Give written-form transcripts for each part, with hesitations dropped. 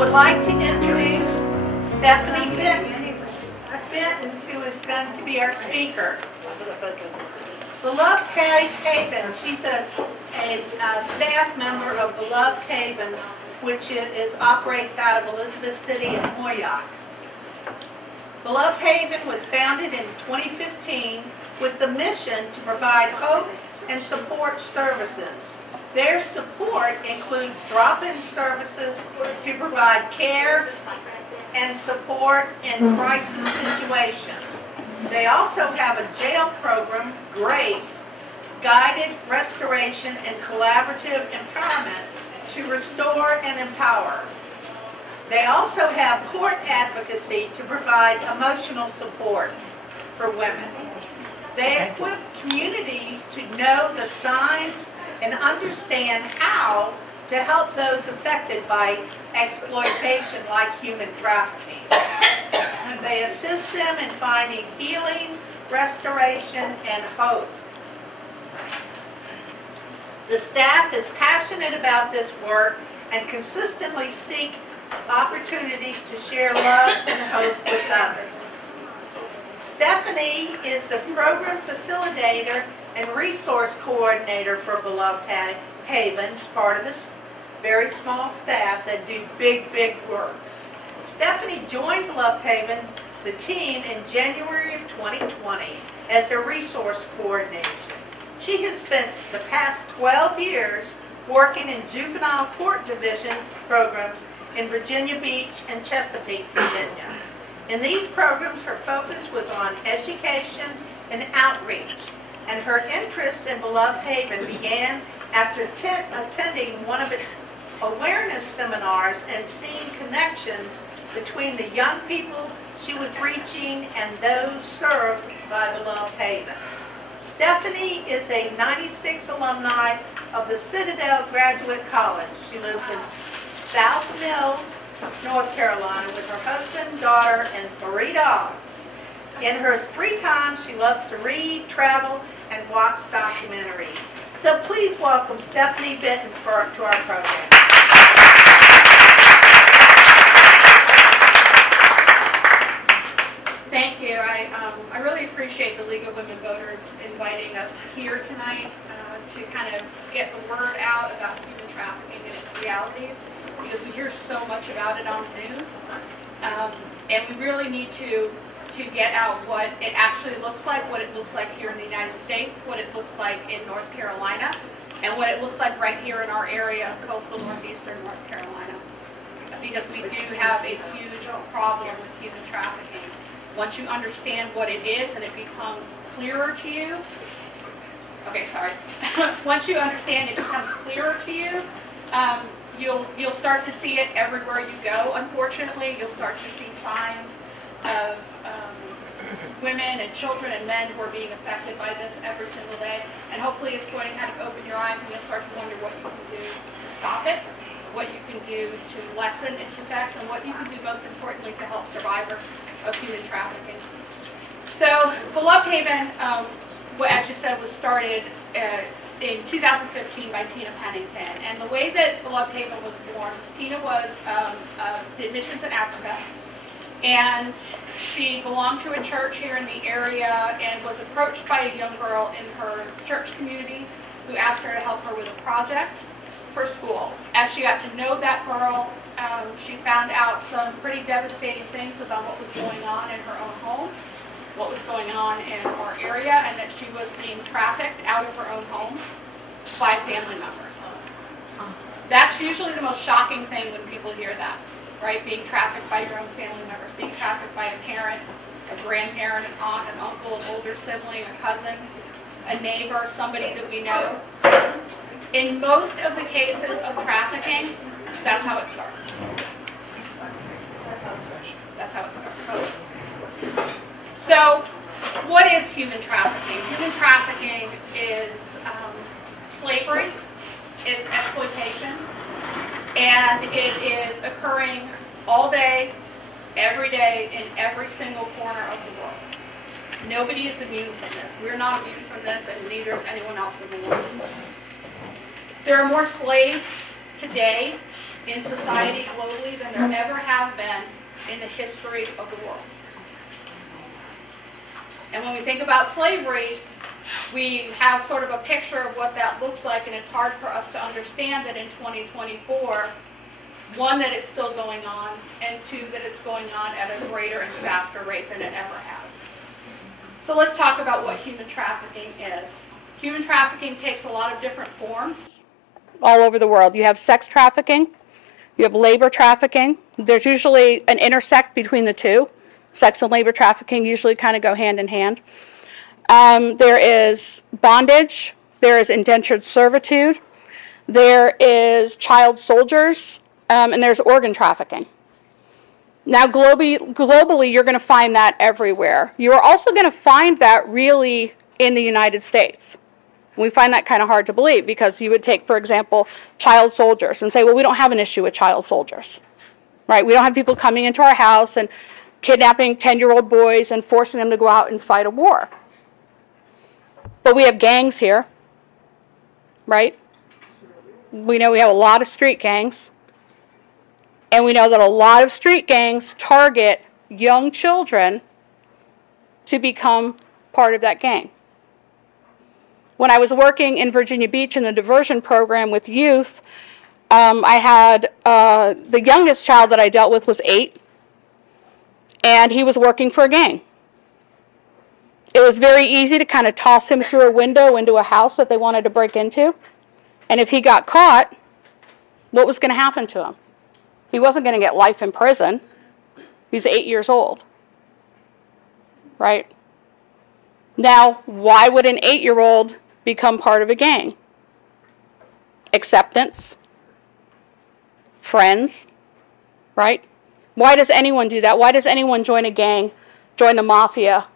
would like to introduce Stephanie Benton, who is going to be our speaker. Beloved Haven, she's a staff member of Beloved Haven, which operates out of Elizabeth City and Moyock. Beloved Haven was founded in 2015 with the mission to provide hope and support services. Their support includes drop-in services to provide care and support in crisis situations. They also have a jail program, GRACE, guided restoration and collaborative empowerment to restore and empower. They also have court advocacy to provide emotional support for women. They equip communities to know the signs and understand how to help those affected by exploitation like human trafficking. And they assist them in finding healing, restoration, and hope. The staff is passionate about this work and consistently seek opportunities to share love and hope with others. Stephanie is the program facilitator and resource coordinator for Beloved Havens, part of this very small staff that do big work. Stephanie joined Beloved Haven, the team, in January of 2020 as her resource coordinator. She has spent the past 12 years working in juvenile court divisions programs in Virginia Beach and Chesapeake, Virginia. In these programs, her focus was on education and outreach, and her interest in Beloved Haven began after attending one of its awareness seminars and seeing connections between the young people she was reaching and those served by Beloved Haven. Stephanie is a '96 alumni of the Citadel Graduate College. She lives in South Mills, North Carolina, with her husband, daughter, and 3 dogs. In her free time, she loves to read, travel, and watch documentaries. So please welcome Stephanie Benton to our program. Thank you. I really appreciate the League of Women Voters inviting us here tonight to kind of get the word out about human trafficking and its realities, because we hear so much about it on the news, and we really need to get out what it actually looks like, what it looks like here in the United States, what it looks like in North Carolina, and what it looks like right here in our area of coastal northeastern North Carolina, because we do have a huge problem with human trafficking. Once you understand what it is and it becomes clearer to you, once you understand it becomes clearer to you, you'll start to see it everywhere you go. Unfortunately, you'll start to see signs of women and children and men who are being affected by this every single day. And hopefully it's going to kind of open your eyes and you'll start to wonder what you can do to stop it, what you can do to lessen its effects, and what you can do most importantly to help survivors of human trafficking. So Beloved Haven, as you said, was started in 2015 by Tina Pennington. And the way that Beloved Haven was born was Tina did missions in Africa. And she belonged to a church here in the area and was approached by a young girl in her church community who asked her to help her with a project for school. As she got to know that girl, she found out some pretty devastating things about what was going on in her own home, what was going on in our area, and that she was being trafficked out of her own home by family members. That's usually the most shocking thing when people hear that, right? Being trafficked by your own family members, being trafficked by a parent, a grandparent, an aunt, an uncle, an older sibling, a cousin, a neighbor, somebody that we know. In most of the cases of trafficking, that's how it starts. That's how it starts. So, what is human trafficking? Human trafficking is slavery, it's exploitation, and it is occurring all day, every day, in every single corner of the world. Nobody is immune from this. We're not immune from this, and neither is anyone else in the world. There are more slaves today in society globally than there ever have been in the history of the world. And when we think about slavery, we have sort of a picture of what that looks like, and it's hard for us to understand that in 2024, one, that it's still going on, and two, that it's going on at a greater and faster rate than it ever has. So let's talk about what human trafficking is. Human trafficking takes a lot of different forms all over the world. You have sex trafficking, you have labor trafficking. There's usually an intersect between the two. Sex and labor trafficking usually kind of go hand in hand. There is bondage, there is indentured servitude, there is child soldiers, and there's organ trafficking. Now globally, you're going to find that everywhere. You are also going to find that really in the United States. We find that kind of hard to believe because you would take, for example, child soldiers and say, well, we don't have an issue with child soldiers, right? We don't have people coming into our house and kidnapping 10-year-old boys and forcing them to go out and fight a war. But we have gangs here, right? We know we have a lot of street gangs. And we know that a lot of street gangs target young children to become part of that gang. When I was working in Virginia Beach in the diversion program with youth, I had the youngest child that I dealt with was 8, and he was working for a gang. It was very easy to kind of toss him through a window into a house that they wanted to break into. And if he got caught, what was going to happen to him? He wasn't going to get life in prison. He's 8 years old, right? Now, why would an 8-year-old become part of a gang? Acceptance, friends, right? Why does anyone do that? Why does anyone join a gang, join the mafia,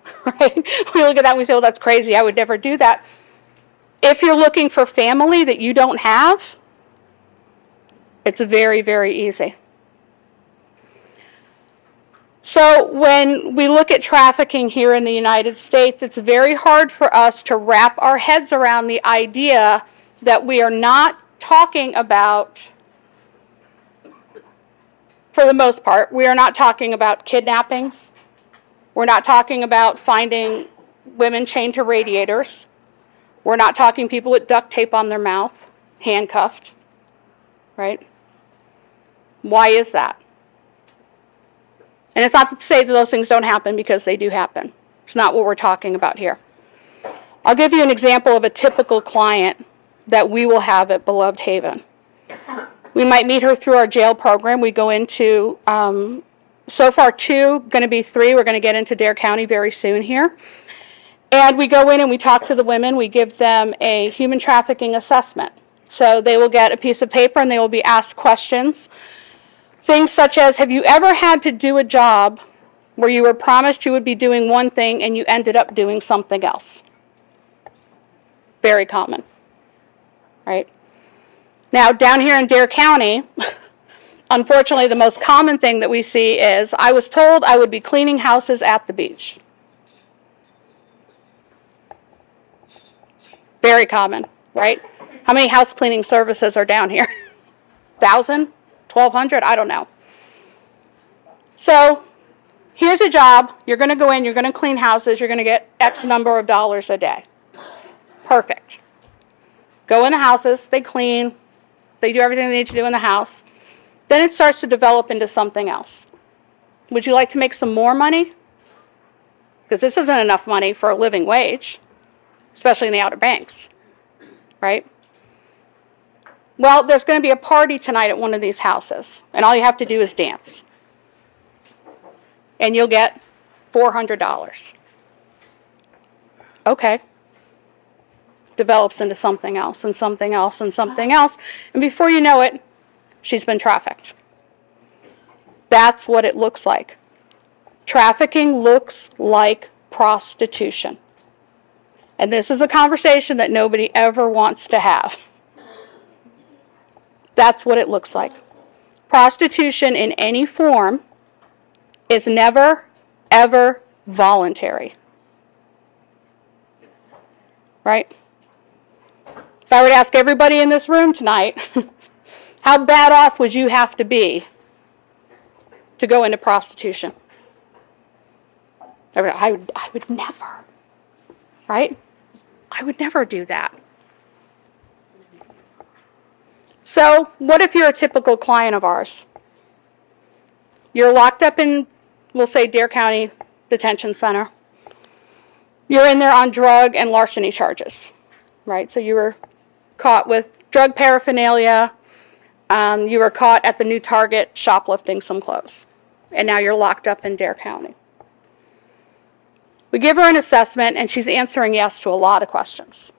right? We look at that and we say, well, that's crazy. I would never do that. If you're looking for family that you don't have, it's very, very easy. So when we look at trafficking here in the United States, it's very hard for us to wrap our heads around the idea that we are not talking about, for the most part, we are not talking about kidnappings. We're not talking about finding women chained to radiators. We're not talking people with duct tape on their mouth, handcuffed, right? Why is that? And it's not to say that those things don't happen, because they do happen. It's not what we're talking about here. I'll give you an example of a typical client that we will have at Beloved Haven. We might meet her through our jail program. We go into, so far 2, going to be 3. We're going to get into Dare County very soon here. And we go in and we talk to the women. We give them a human trafficking assessment. So they will get a piece of paper and they will be asked questions. Things such as, have you ever had to do a job where you were promised you would be doing one thing and you ended up doing something else? Very common, right? Now, down here in Dare County, unfortunately, the most common thing that we see is, I was told I would be cleaning houses at the beach. Very common, right? How many house cleaning services are down here? 1,000? 1,200? I don't know. So here's a job. You're going to go in, you're going to clean houses, you're going to get X number of dollars a day. Perfect. Go in the houses, they clean, they do everything they need to do in the house. Then it starts to develop into something else. Would you like to make some more money? Because this isn't enough money for a living wage, especially in the Outer Banks, right? Well, there's going to be a party tonight at one of these houses, and all you have to do is dance. And you'll get $400. Okay. Develops into something else, and something else, and something else. And before you know it, she's been trafficked. That's what it looks like. Trafficking looks like prostitution. And this is a conversation that nobody ever wants to have. That's what it looks like. Prostitution in any form is never, ever voluntary. Right? If I were to ask everybody in this room tonight, How bad off would you have to be to go into prostitution? I would never, right? I would never do that. So what if you're a typical client of ours? You're locked up in, we'll say, Dare County Detention Center. You're in there on drug and larceny charges, right? So you were caught with drug paraphernalia. You were caught at the new Target shoplifting some clothes. And now you're locked up in Dare County. We give her an assessment, and she's answering yes to a lot of questions.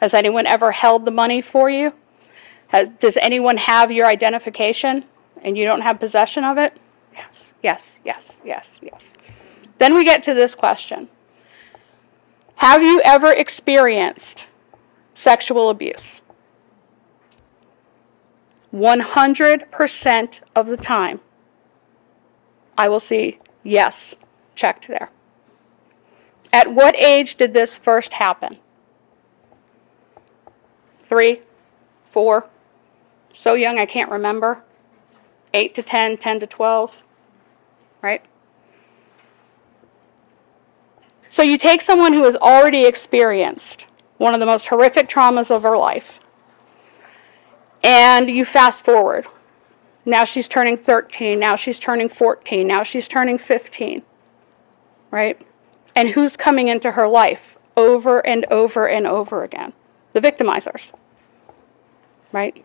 Has anyone ever held the money for you? Does anyone have your identification and you don't have possession of it? Yes, yes, yes, yes, yes. Then we get to this question. Have you ever experienced sexual abuse? 100% of the time, I will see yes checked there. At what age did this first happen? 3, 4, so young I can't remember. 8 to 10, 10 to 12, right? So you take someone who has already experienced one of the most horrific traumas of her life, and you fast forward. Now she's turning 13, now she's turning 14, now she's turning 15, right? And who's coming into her life over and over and over again? The victimizers, right?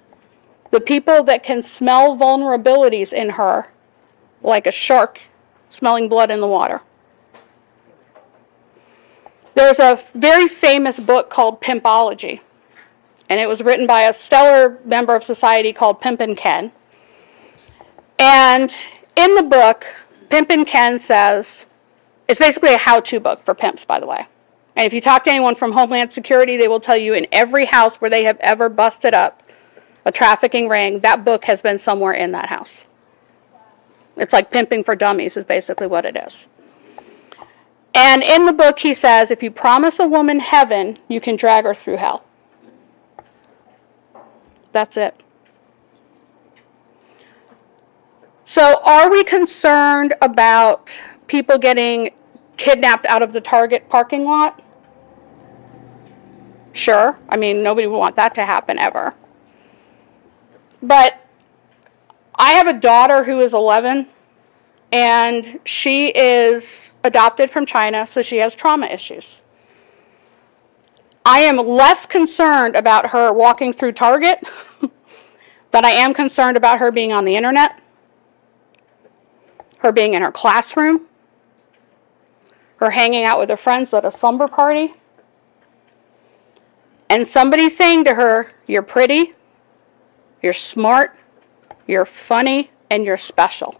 The people that can smell vulnerabilities in her like a shark smelling blood in the water. There's a very famous book called Pimpology, and it was written by a stellar member of society called Pimpin' Ken. And in the book, Pimpin' Ken says, it's basically a how-to book for pimps, by the way. And if you talk to anyone from Homeland Security, they will tell you in every house where they have ever busted up a trafficking ring, that book has been somewhere in that house. It's like pimping for dummies is basically what it is. And in the book he says, if you promise a woman heaven, you can drag her through hell. That's it. So are we concerned about people getting kidnapped out of the Target parking lot? Sure. I mean, nobody would want that to happen ever. But I have a daughter who is 11, and she is adopted from China, so she has trauma issues. I am less concerned about her walking through Target than I am concerned about her being on the internet, her being in her classroom, her hanging out with her friends at a slumber party, and somebody saying to her, you're pretty, you're smart, you're funny, and you're special.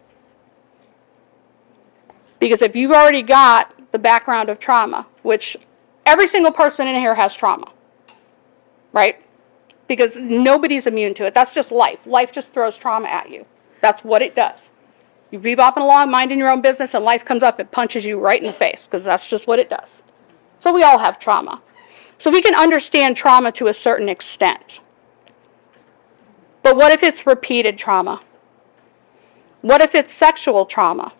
Because if you've already got the background of trauma, which every single person in here has trauma, right? Because nobody's immune to it. That's just life. Life just throws trauma at you. That's what it does. You be bopping along, minding your own business, and life comes up, it punches you right in the face, because that's just what it does. So we all have trauma. So we can understand trauma to a certain extent. But what if it's repeated trauma? What if it's sexual trauma?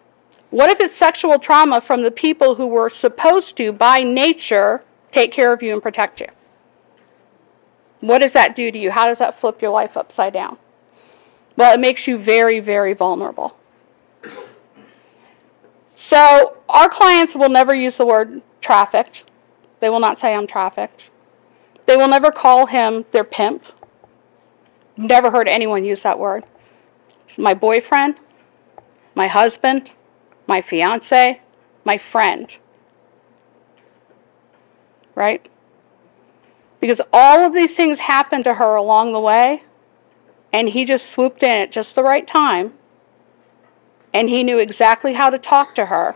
What if it's sexual trauma from the people who were supposed to, by nature, take care of you and protect you? What does that do to you? How does that flip your life upside down? Well, it makes you very, very vulnerable. So our clients will never use the word trafficked. They will not say I'm trafficked. They will never call him their pimp. Never heard anyone use that word. It's my boyfriend, my husband, my fiance, my friend. Right? Because all of these things happened to her along the way, and he just swooped in at just the right time, and he knew exactly how to talk to her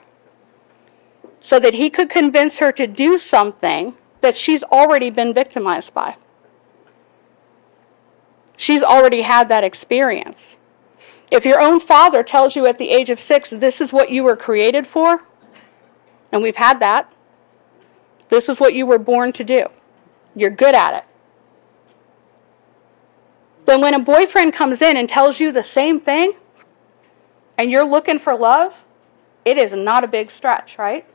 so that he could convince her to do something that she's already been victimized by. She's already had that experience. If your own father tells you at the age of 6, this is what you were created for, and we've had that, this is what you were born to do. You're good at it. then when a boyfriend comes in and tells you the same thing, and you're looking for love, it is not a big stretch, right?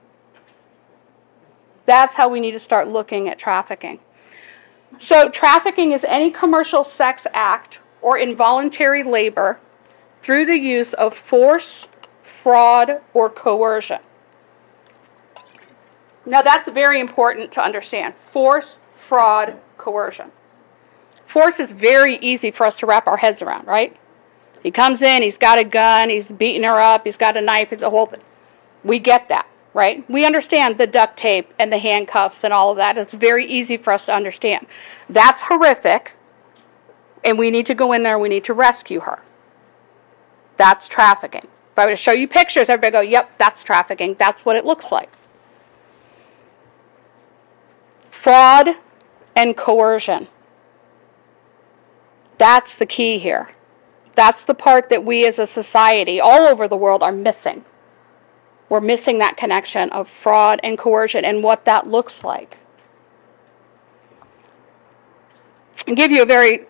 That's how we need to start looking at trafficking. So trafficking is any commercial sex act or involuntary labor through the use of force, fraud, or coercion. Now that's very important to understand. Force, fraud, coercion. Force is very easy for us to wrap our heads around, right? He comes in, he's got a gun, he's beating her up, he's got a knife, the whole thing. We get that, right? We understand the duct tape and the handcuffs and all of that. It's very easy for us to understand. That's horrific, and we need to go in there, we need to rescue her. That's trafficking. If I were to show you pictures, everybody go, yep, that's trafficking. That's what it looks like. Fraud and coercion. That's the key here. That's the part that we as a society all over the world are missing. We're missing that connection of fraud and coercion and what that looks like. I'll give you a very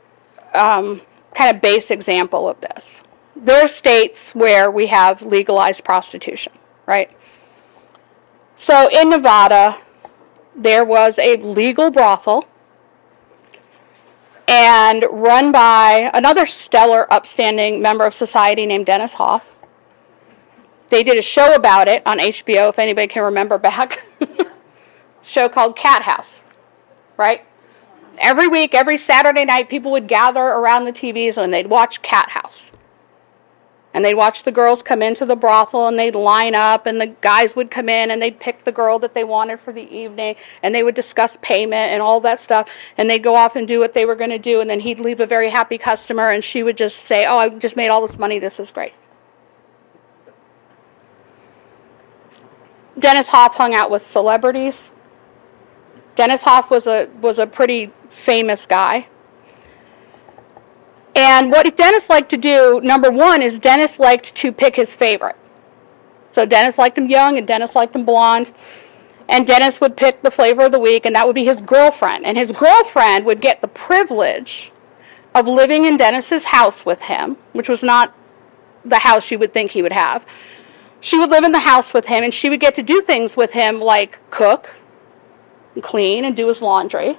kind of base example of this. There are states where we have legalized prostitution, right? So in Nevada, there was a legal brothel and run by another stellar, upstanding member of society named Dennis Hoff. They did a show about it on HBO, if anybody can remember back. Show called Cat House, right? Every week, every Saturday night, people would gather around the TVs and they'd watch Cat House. And they'd watch the girls come into the brothel and they'd line up and the guys would come in and they'd pick the girl that they wanted for the evening and they would discuss payment and all that stuff and they'd go off and do what they were going to do and then he'd leave a very happy customer and she would just say, oh, I just made all this money, this is great. Dennis Hoff hung out with celebrities. Dennis Hoff was a pretty famous guy. And what Dennis liked to do, number one, is Dennis liked to pick his favorite. So Dennis liked him young and Dennis liked him blonde. And Dennis would pick the flavor of the week and that would be his girlfriend. And his girlfriend would get the privilege of living in Dennis's house with him, which was not the house you would think he would have. She would live in the house with him and she would get to do things with him like cook and clean and do his laundry.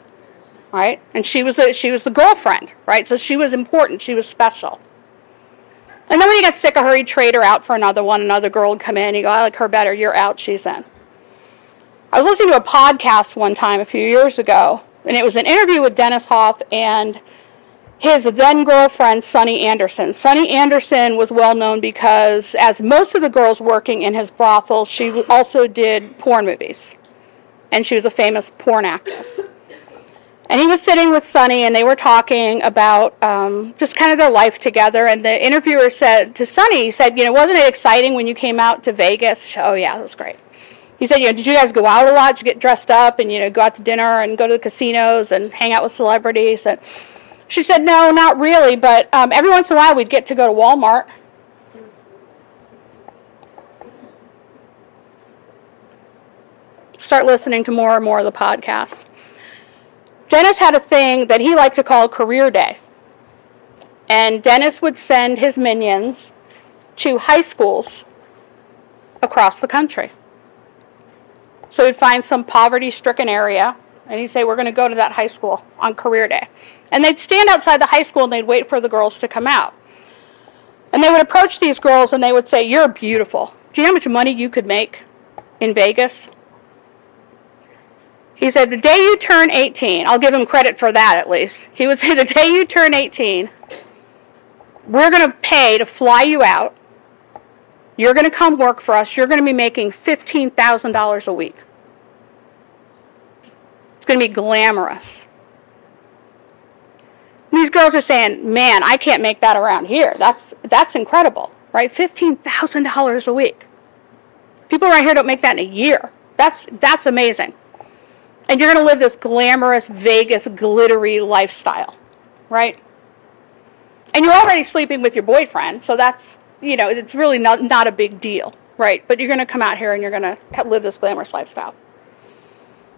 Right? And she was the girlfriend, right? So she was important. She was special. And then when he got sick of her, he'd trade her out for another one. Another girl would come in. He'd go, I like her better. You're out. She's in. I was listening to a podcast one time a few years ago, and it was an interview with Dennis Hoff and his then-girlfriend, Sunny Anderson. Sunny Anderson was well known because, as most of the girls working in his brothel, she also did porn movies. And she was a famous porn actress. And he was sitting with Sunny, and they were talking about just kind of their life together. And the interviewer said to Sunny, he said, wasn't it exciting when you came out to Vegas? She, oh, yeah, it was great. He said, did you guys go out a lot? Did you get dressed up and, go out to dinner and go to the casinos and hang out with celebrities? And she said, no, not really, but every once in a while we'd get to go to Walmart. Start listening to more and more of the podcasts. Dennis had a thing that he liked to call career day. And Dennis would send his minions to high schools across the country. So he'd find some poverty-stricken area, and he'd say, we're going to go to that high school on career day. And they'd stand outside the high school, and they'd wait for the girls to come out. And they would approach these girls, and they would say, you're beautiful. Do you know how much money you could make in Vegas? He said, the day you turn 18, I'll give him credit for that at least. He would say, the day you turn 18, we're going to pay to fly you out. You're going to come work for us. You're going to be making $15,000 a week. It's going to be glamorous. And these girls are saying, man, I can't make that around here. That's incredible, right? $15,000 a week. People around here don't make that in a year. That's amazing. And you're going to live this glamorous, Vegas, glittery lifestyle, right? And you're already sleeping with your boyfriend, so that's, it's really not a big deal, right? But you're going to come out here and you're going to live this glamorous lifestyle.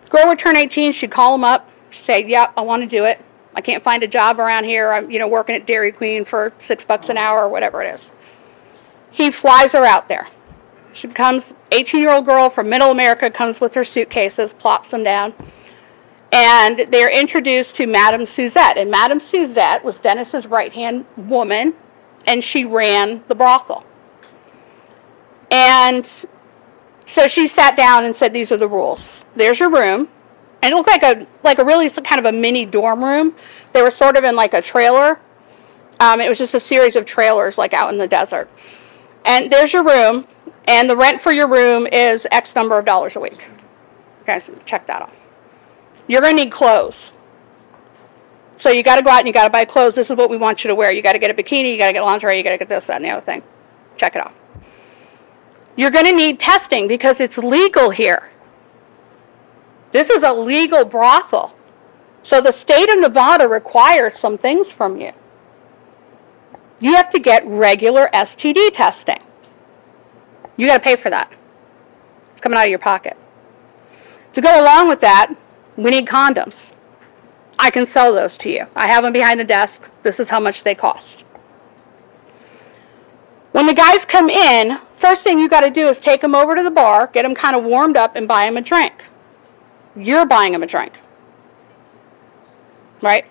Girl would turn 18, she'd call him up, she'd say, yep, I want to do it. I can't find a job around here. I'm, working at Dairy Queen for $6 an hour or whatever it is. He flies her out there. She becomes 18-year-old girl from Middle America, comes with her suitcases, plops them down. And they're introduced to Madame Suzette. And Madame Suzette was Dennis's right-hand woman, and she ran the brothel. And so she sat down and said, these are the rules. There's your room. And it looked like a really kind of a mini dorm room. They were sort of in like a trailer. It was just a series of trailers like out in the desert. And there's your room, and the rent for your room is X number of dollars a week. Okay, so check that off. You're going to need clothes. So you got to go out and you got to buy clothes. This is what we want you to wear. You got to get a bikini, you got to get lingerie, you got to get this, that, and the other thing. Check it off. You're going to need testing because it's legal here. This is a legal brothel. So the state of Nevada requires some things from you. You have to get regular STD testing. You got to pay for that. It's coming out of your pocket. To go along with that, we need condoms. I can sell those to you. I have them behind the desk. This is how much they cost. When the guys come in, first thing you got to do is take them over to the bar, get them kind of warmed up, and buy them a drink. You're buying them a drink. Right?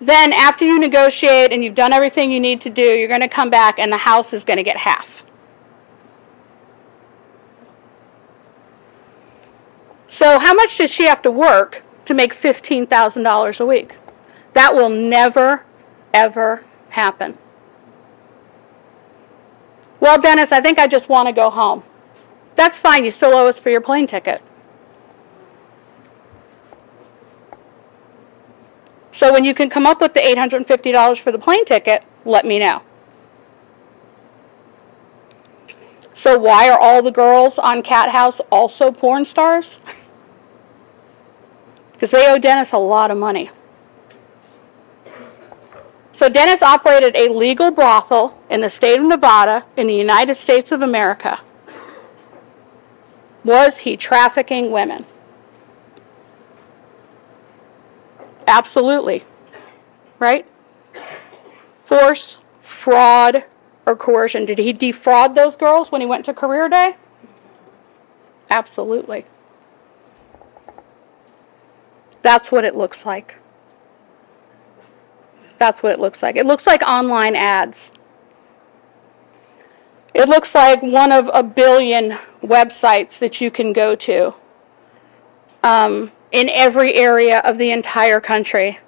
Then after you negotiate and you've done everything you need to do, you're going to come back and the house is going to get half. So how much does she have to work to make $15,000 a week? That will never, ever happen. Well, Dennis, I think I just want to go home. That's fine. You still owe us for your plane ticket. So when you can come up with the $850 for the plane ticket, let me know. So why are all the girls on Cat House also porn stars? Because they owe Dennis a lot of money. So Dennis operated a legal brothel in the state of Nevada in the United States of America. Was he trafficking women? Absolutely. Right? Force, fraud, or coercion. Did he defraud those girls when he went to career day? Absolutely. That's what it looks like. That's what it looks like. It looks like online ads. It looks like one of a billion websites that you can go to in every area of the entire country.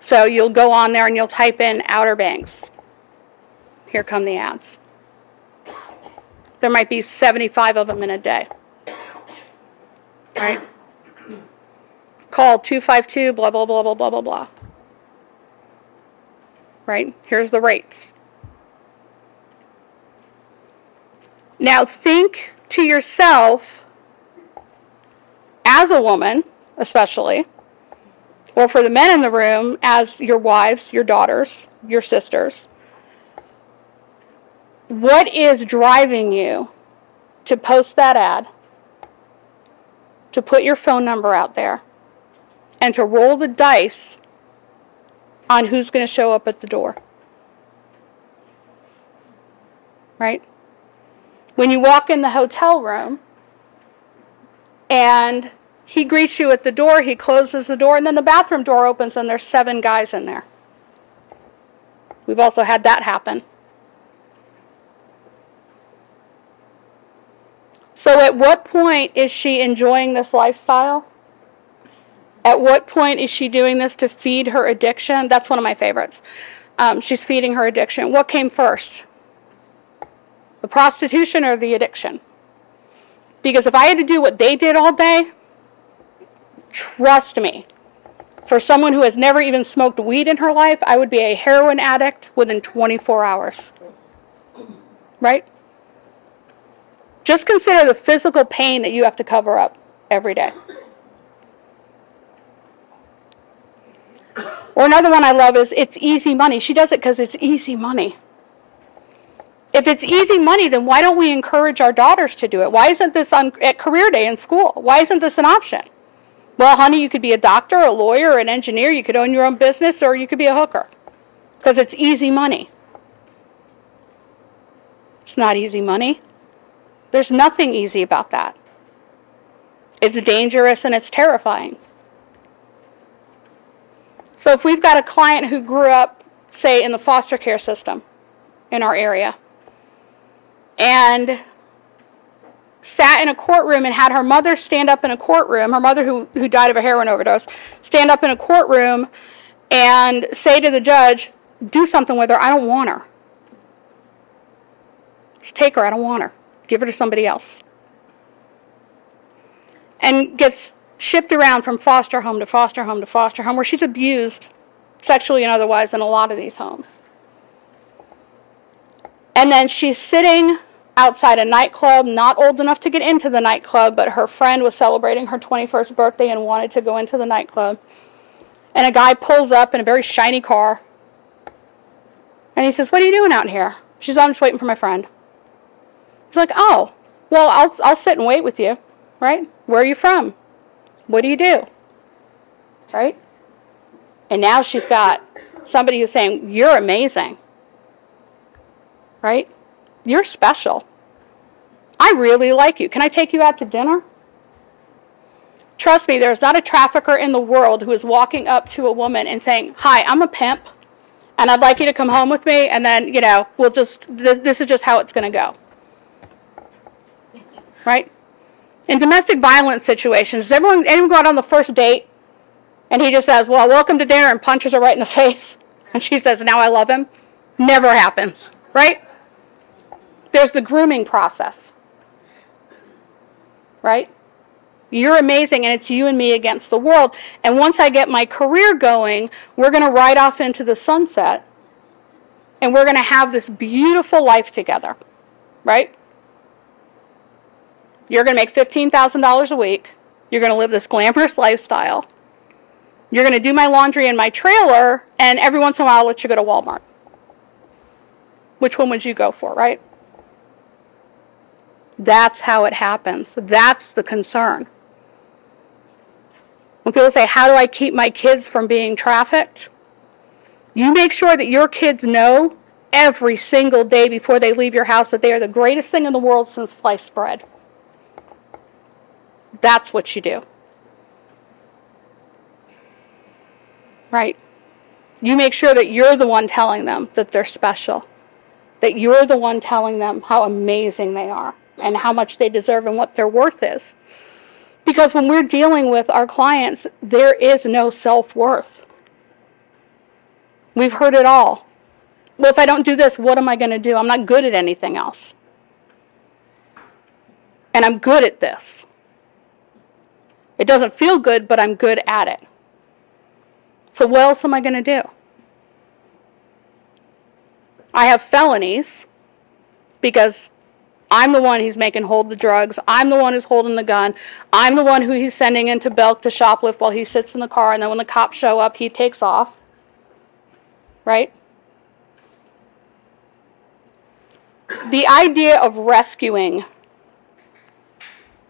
So you'll go on there and you'll type in Outer Banks. Here come the ads. There might be 75 of them in a day. Right? Call 252 blah, blah, blah, blah, blah, blah, blah. Right? Here's the rates. Now think to yourself, as a woman, especially, or for the men in the room, as your wives, your daughters, your sisters, what is driving you to post that ad, to put your phone number out there, and to roll the dice on who's going to show up at the door? Right? When you walk in the hotel room and he greets you at the door, he closes the door, and then the bathroom door opens and there's 7 guys in there. We've also had that happen. So at what point is she enjoying this lifestyle? At what point is she doing this to feed her addiction? That's one of my favorites. She's feeding her addiction. What came first? The prostitution or the addiction? Because if I had to do what they did all day, trust me, for someone who has never even smoked weed in her life, I would be a heroin addict within 24 hours. Right? Just consider the physical pain that you have to cover up every day. Or another one I love is, it's easy money. She does it because it's easy money. If it's easy money, then why don't we encourage our daughters to do it? Why isn't this at career day in school? Why isn't this an option? Well, honey, you could be a doctor, a lawyer, an engineer, you could own your own business, or you could be a hooker. Because it's easy money. It's not easy money. There's nothing easy about that. It's dangerous and it's terrifying. So if we've got a client who grew up, say, in the foster care system in our area, and sat in a courtroom and had her mother stand up in a courtroom, her mother who died of a heroin overdose, stand up in a courtroom and say to the judge, do something with her, I don't want her. Just take her, I don't want her. Give her to somebody else. And gets shipped around from foster home to foster home to foster home, where she's abused sexually and otherwise in a lot of these homes. And then she's sitting outside a nightclub, not old enough to get into the nightclub, but her friend was celebrating her 21st birthday and wanted to go into the nightclub. And a guy pulls up in a very shiny car. And he says, what are you doing out here? She's, I'm just waiting for my friend. He's like, oh, well, I'll sit and wait with you, right? Where are you from? What do you do? Right? And now she's got somebody who's saying, you're amazing. Right? You're special. I really like you. Can I take you out to dinner? Trust me, there's not a trafficker in the world who is walking up to a woman and saying, hi, I'm a pimp, and I'd like you to come home with me, and then, we'll just, this is just how it's going to go. Right? In domestic violence situations, does anyone go out on the first date and he just says, well, welcome to dinner, and punches her right in the face, and she says, now I love him? Never happens, right? There's the grooming process, right? You're amazing, and it's you and me against the world. And once I get my career going, we're going to ride off into the sunset, and we're going to have this beautiful life together, right? You're going to make $15,000 a week. You're going to live this glamorous lifestyle. You're going to do my laundry in my trailer, and every once in a while I'll let you go to Walmart. Which one would you go for, right? That's how it happens. That's the concern. When people say, how do I keep my kids from being trafficked? You make sure that your kids know every single day before they leave your house that they are the greatest thing in the world since sliced bread. That's what you do. Right? You make sure that you're the one telling them that they're special. That you're the one telling them how amazing they are and how much they deserve and what their worth is. Because when we're dealing with our clients, there is no self-worth. We've heard it all. Well, if I don't do this, what am I going to do? I'm not good at anything else. And I'm good at this. It doesn't feel good, but I'm good at it. So what else am I going to do? I have felonies because I'm the one he's making hold the drugs. I'm the one who's holding the gun. I'm the one who he's sending into Belk to shoplift while he sits in the car, and then when the cops show up, he takes off. Right? The idea of rescuing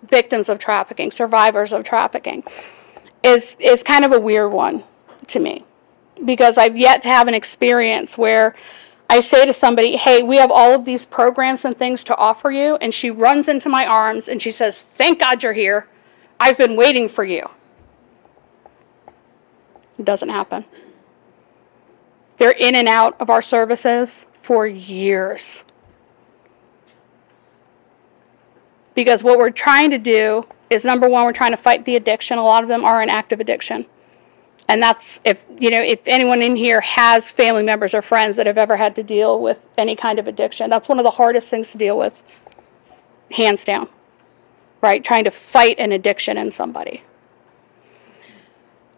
victims of trafficking, survivors of trafficking, is kind of a weird one to me, because I've yet to have an experience where I say to somebody, hey, we have all of these programs and things to offer you, and she runs into my arms and she says, thank God you're here. I've been waiting for you. It doesn't happen. They're in and out of our services for years. Because what we're trying to do is, number one, we're trying to fight the addiction. A lot of them are in active addiction. And that's, if anyone in here has family members or friends that have ever had to deal with any kind of addiction, that's one of the hardest things to deal with, hands down, right? Trying to fight an addiction in somebody.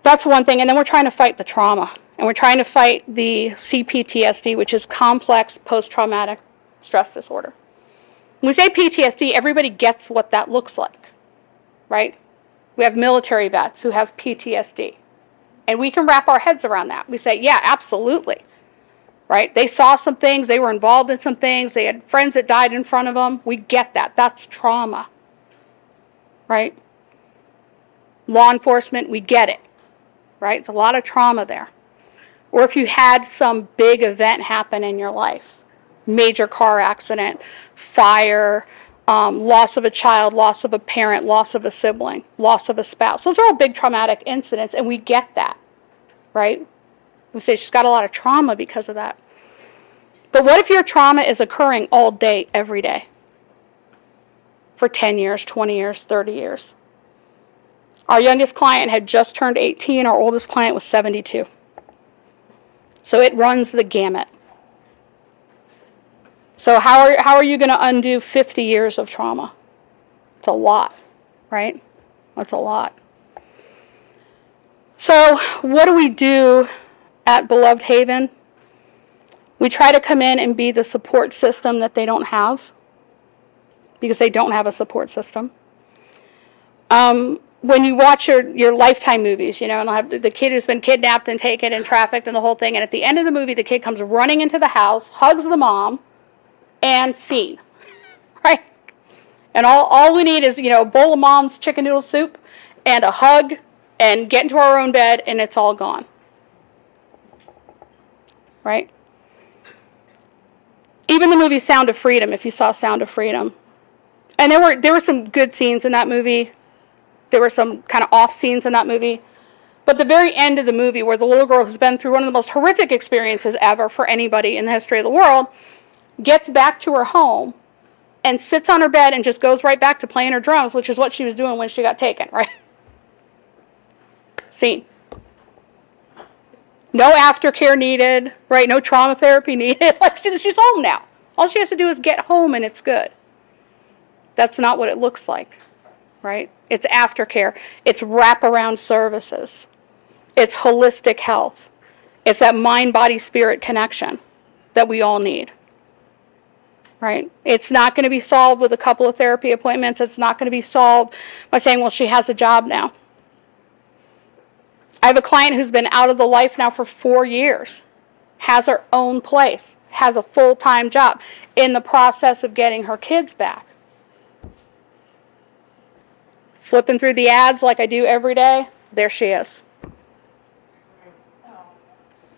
That's one thing. And then we're trying to fight the trauma. And we're trying to fight the CPTSD, which is complex post-traumatic stress disorder. When we say PTSD, everybody gets what that looks like, right? We have military vets who have PTSD. And we can wrap our heads around that. We say, yeah, absolutely, right? They saw some things. They were involved in some things. They had friends that died in front of them. We get that. That's trauma, right? law enforcement, we get it, right? It's a lot of trauma there. Or if you had some big event happen in your life, major car accident, fire, loss of a child, loss of a parent, loss of a sibling, loss of a spouse. Those are all big traumatic incidents, and we get that, right? We say she's got a lot of trauma because of that. But what if your trauma is occurring all day, every day? For 10 years, 20 years, 30 years. Our youngest client had just turned 18. Our oldest client was 72. So it runs the gamut. So how are you going to undo 50 years of trauma? It's a lot, right? That's a lot. So what do we do at Beloved Haven? We try to come in and be the support system that they don't have, because they don't have a support system. When you watch your Lifetime movies, you know, and I'll have the kid who's been kidnapped and taken and trafficked and the whole thing, and at the end of the movie, the kid comes running into the house, hugs the mom, and scene, right? And all we need is, you know, a bowl of mom's chicken noodle soup and a hug and get into our own bed, and it's all gone, right? Even the movie Sound of Freedom, if you saw Sound of Freedom. And there were some good scenes in that movie. There were some kind of off scenes in that movie. But the very end of the movie, where the little girl who's been through one of the most horrific experiences ever for anybody in the history of the world, gets back to her home and sits on her bed and just goes right back to playing her drums, which is what she was doing when she got taken, right? Scene. No aftercare needed, right? No trauma therapy needed. Like, she's home now. All she has to do is get home and it's good. That's not what it looks like, right? It's aftercare. It's wraparound services. It's holistic health. It's that mind, body, spirit connection that we all need, right? It's not going to be solved with a couple of therapy appointments. It's not going to be solved by saying, well, she has a job now. I have a client who's been out of the life now for 4 years, has her own place, has a full-time job, in the process of getting her kids back. Flipping through the ads like I do every day, there she is.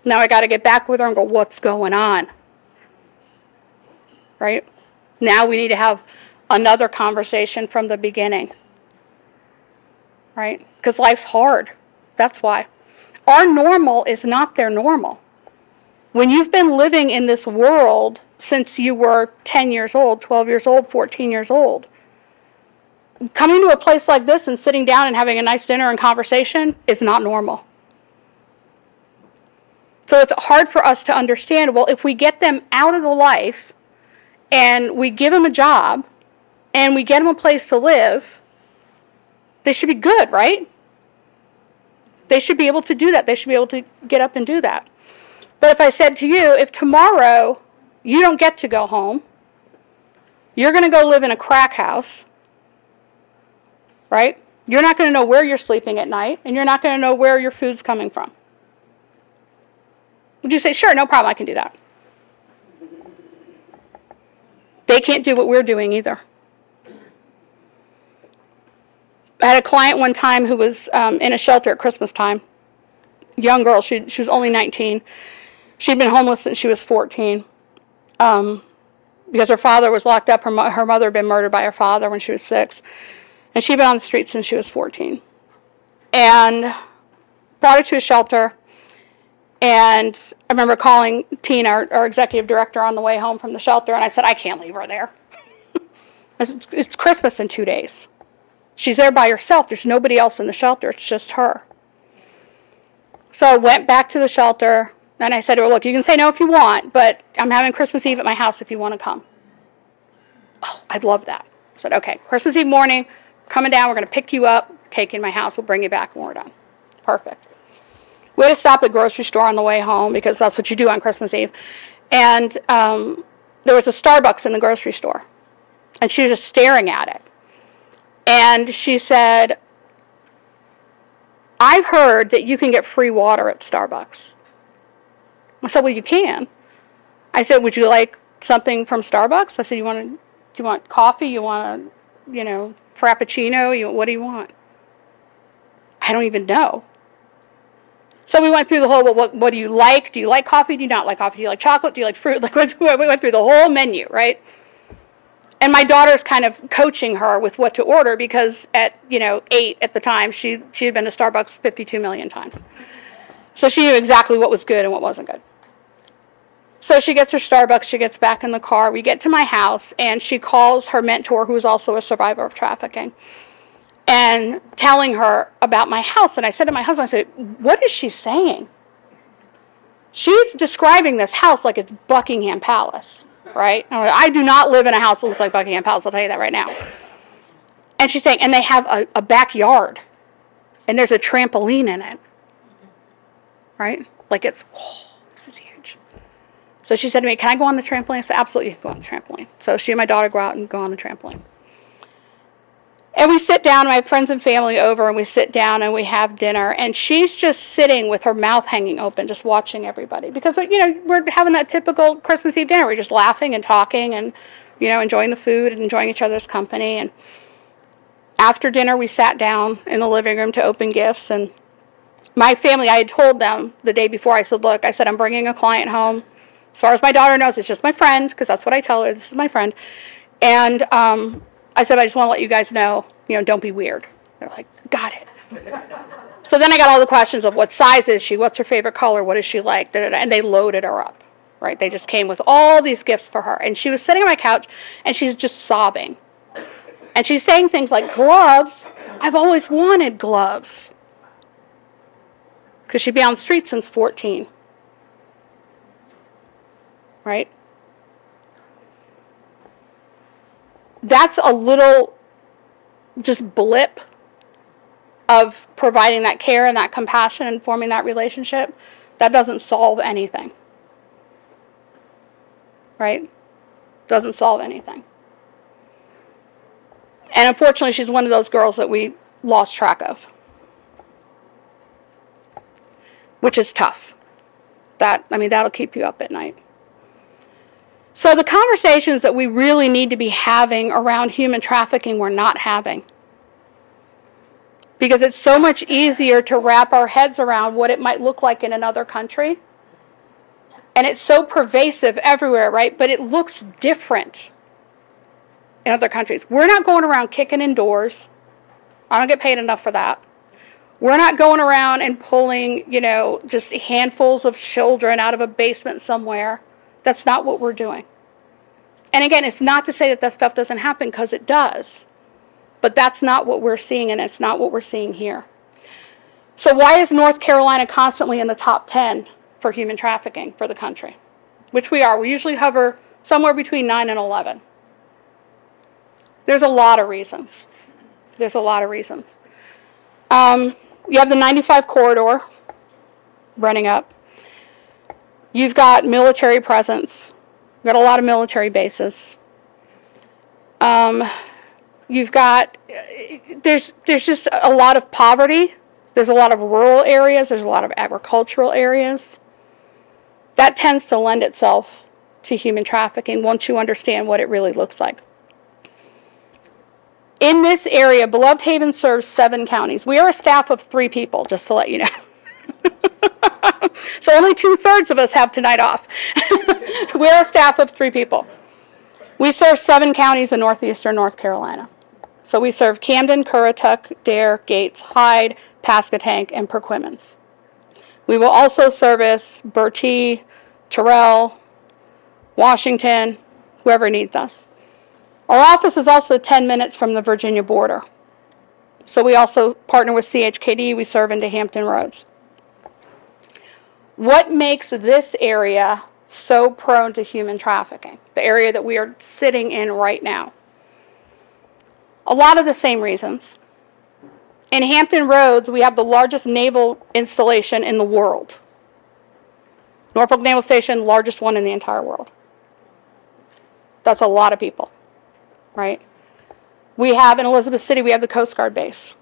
Now I got to get back with her and go, what's going on? Right? Now we need to have another conversation from the beginning. Right? Because life's hard. That's why. Our normal is not their normal. When you've been living in this world since you were 10 years old, 12 years old, 14 years old, coming to a place like this and sitting down and having a nice dinner and conversation is not normal. So it's hard for us to understand, well, if we get them out of the life and we give them a job and we get them a place to live, they should be good, right? They should be able to do that. They should be able to get up and do that. But if I said to you, if tomorrow you don't get to go home, you're going to go live in a crack house, right? You're not going to know where you're sleeping at night, and you're not going to know where your food's coming from. Would you say, sure, no problem, I can do that? They can't do what we're doing either. I had a client one time who was in a shelter at Christmas time. Young girl, she was only 19. She'd been homeless since she was 14 because her father was locked up. Her mother had been murdered by her father when she was 6. And she'd been on the street since she was 14. And brought her to a shelter. And I remember calling Tina, our executive director, on the way home from the shelter, and I said, I can't leave her there. It's Christmas in 2 days. She's there by herself. There's nobody else in the shelter. It's just her. So I went back to the shelter, and I said to her, look, you can say no if you want, but I'm having Christmas Eve at my house if you want to come. Oh, I'd love that. I said, okay, Christmas Eve morning, coming down, we're going to pick you up, take you in my house, we'll bring you back when we're done. Perfect. We had to stop at the grocery store on the way home because that's what you do on Christmas Eve. And there was a Starbucks in the grocery store, and she was just staring at it. And she said, I've heard that you can get free water at Starbucks. I said, well, you can. I said, would you like something from Starbucks? I said, do you want coffee? You want a, frappuccino? What do you want? I don't even know. So we went through the whole, well, what do you like? Do you like coffee? Do you not like coffee? Do you like chocolate? Do you like fruit? Like, we went through the whole menu, right? And my daughter's kind of coaching her with what to order because at, 8 at the time, she had been to Starbucks 52 million times. So she knew exactly what was good and what wasn't good. So she gets her Starbucks, she gets back in the car, we get to my house, and she calls her mentor, who is also a survivor of trafficking, and telling her about my house. And I said to my husband, I said, what is she saying? She's describing this house like it's Buckingham Palace, right? I do not live in a house that looks like Buckingham Palace, I'll tell you that right now. And she's saying, and they have a backyard, and there's a trampoline in it, right? Like it's, whoa, this is huge. So she said to me, can I go on the trampoline? I said, absolutely, you can go on the trampoline. So she and my daughter go out and go on the trampoline. And we sit down, and I have friends and family over, and we sit down and we have dinner, and she's just sitting with her mouth hanging open, just watching everybody. Because, we're having that typical Christmas Eve dinner. We're just laughing and talking and, enjoying the food and enjoying each other's company. And after dinner, we sat down in the living room to open gifts. And my family, I had told them the day before, I said, look, I'm bringing a client home. As far as my daughter knows, it's just my friend, because that's what I tell her. This is my friend. And I said, I just want to let you guys know, don't be weird. They're like, got it. So then I got all the questions of what size is she, what's her favorite color, what does she like, and they loaded her up, right? They just came with all these gifts for her. And she was sitting on my couch, and she's just sobbing. And she's saying things like, gloves? I've always wanted gloves. Because she'd been on the street since 14. Right? That's a little just blip of providing that care and that compassion and forming that relationship. That doesn't solve anything. Right? Doesn't solve anything. And unfortunately, she's one of those girls that we lost track of. Which is tough. That'll keep you up at night. So the conversations that we really need to be having around human trafficking, we're not having. Because it's so much easier to wrap our heads around what it might look like in another country. And it's so pervasive everywhere, right? But it looks different in other countries. We're not going around kicking in doors. I don't get paid enough for that. We're not going around and pulling, just handfuls of children out of a basement somewhere. That's not what we're doing. And again, it's not to say that stuff doesn't happen, because it does. But that's not what we're seeing, and it's not what we're seeing here. So why is North Carolina constantly in the top 10 for human trafficking for the country? Which we are. We usually hover somewhere between 9 and 11. There's a lot of reasons. You have the 95 corridor running up. You've got military presence. You've got a lot of military bases. You've got, there's just a lot of poverty. There's a lot of rural areas. There's a lot of agricultural areas. That tends to lend itself to human trafficking once you understand what it really looks like. In this area, Beloved Haven serves 7 counties. We are a staff of 3 people, just to let you know. So only 2/3 of us have tonight off. We're a staff of 3 people. We serve 7 counties in northeastern North Carolina. So we serve Camden, Currituck, Dare, Gates, Hyde, Pasquotank, and Perquimans. We will also service Bertie, Terrell, Washington, whoever needs us. Our office is also 10 minutes from the Virginia border. So we also partner with CHKD. We serve into Hampton Roads. What makes this area so prone to human trafficking, the area that we are sitting in right now? A lot of the same reasons. In Hampton Roads, we have the largest naval installation in the world. Norfolk Naval Station, largest one in the entire world. That's a lot of people, right? We have in Elizabeth City, we have the Coast Guard base.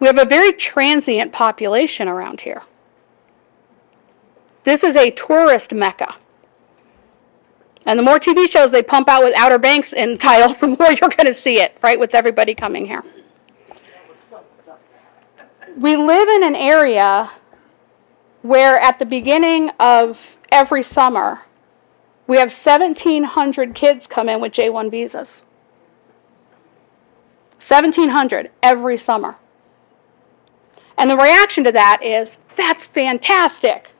We have a very transient population around here. This is a tourist mecca. And the more TV shows they pump out with Outer Banks in the title, the more you're going to see it, right, with everybody coming here. we live in an area where at the beginning of every summer, we have 1,700 kids come in with J1 visas. 1,700 every summer. And the reaction to that is, that's fantastic.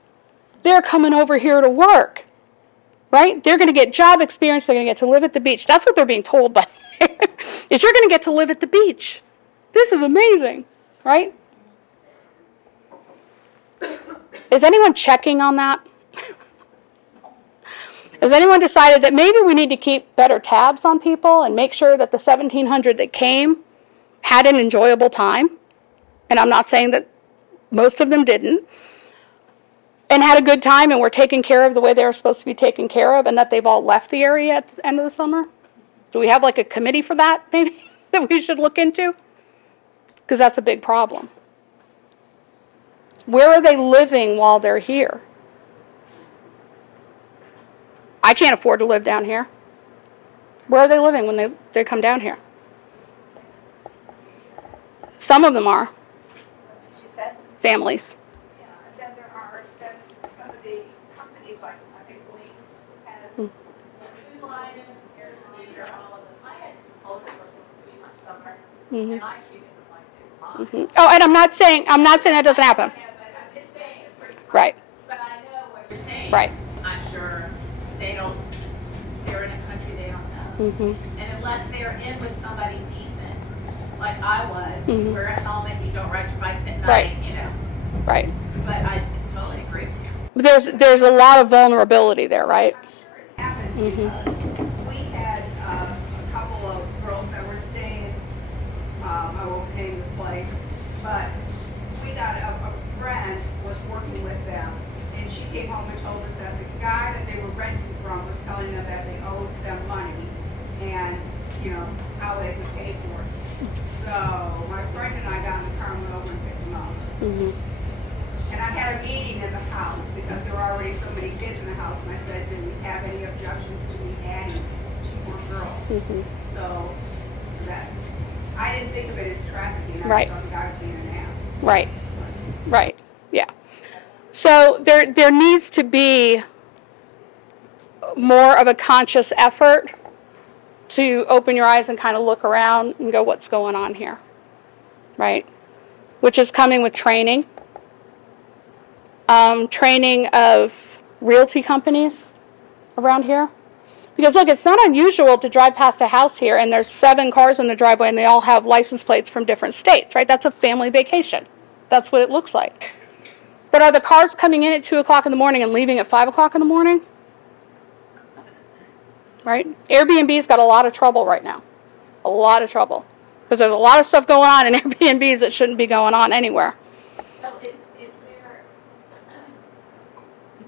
They're coming over here to work, right? They're going to get job experience. They're going to get to live at the beach. That's what they're being told by is you're going to get to live at the beach. This is amazing, right? Is anyone checking on that? Has anyone decided that maybe we need to keep better tabs on people and make sure that the 1,700 that came had an enjoyable time? And I'm not saying that most of them didn't. And had a good time and were taken care of the way they were supposed to be taken care of, and that they've all left the area at the end of the summer? Do we have like a committee for that, maybe, that we should look into? Because that's a big problem. Where are they living while they're here? I can't afford to live down here. Where are they living when they come down here? Some of them are. She said? Families. Yeah, and then there are some of the companies, like I think Wings has Food Line, Air Leader, all of them. I had supposed it was pretty much summer, and I treated them like they were mine. Oh, and I'm not saying that doesn't happen. Yeah, but I'm just saying, Right. but I know what you're saying. Right. I'm sure they're in a country they don't know. And unless they're in with somebody decent, like I was, you wear a helmet, you don't ride your bikes at night, Right. you know. Right. But I totally agree with you. There's a lot of vulnerability there, right? I'm sure it happens because we had a couple of girls that were staying, I won't name the place, but we got a friend was working with them, and she came home and told us that the guy that they were renting from was telling them that they owed them money and, you know, how they could pay for it. So my friend and I got in the car and went over and picked them up. And I had a meeting in the house because there were already so many kids in the house, and I said, do we have any objections to me adding 2 more girls? So that I didn't think of it as trafficking. I Right. just thought the guy was being an ass. Right. Right. Yeah. So there needs to be more of a conscious effort to open your eyes and kind of look around and go, what's going on here? Right? Which is coming with training. Training of realty companies around here. Because look, it's not unusual to drive past a house here and there's 7 cars in the driveway and they all have license plates from different states, right? That's a family vacation. That's what it looks like. But are the cars coming in at 2 o'clock in the morning and leaving at 5 o'clock in the morning? Right? Airbnb's got a lot of trouble right now. A lot of trouble. Because there's a lot of stuff going on in Airbnbs that shouldn't be going on anywhere. So is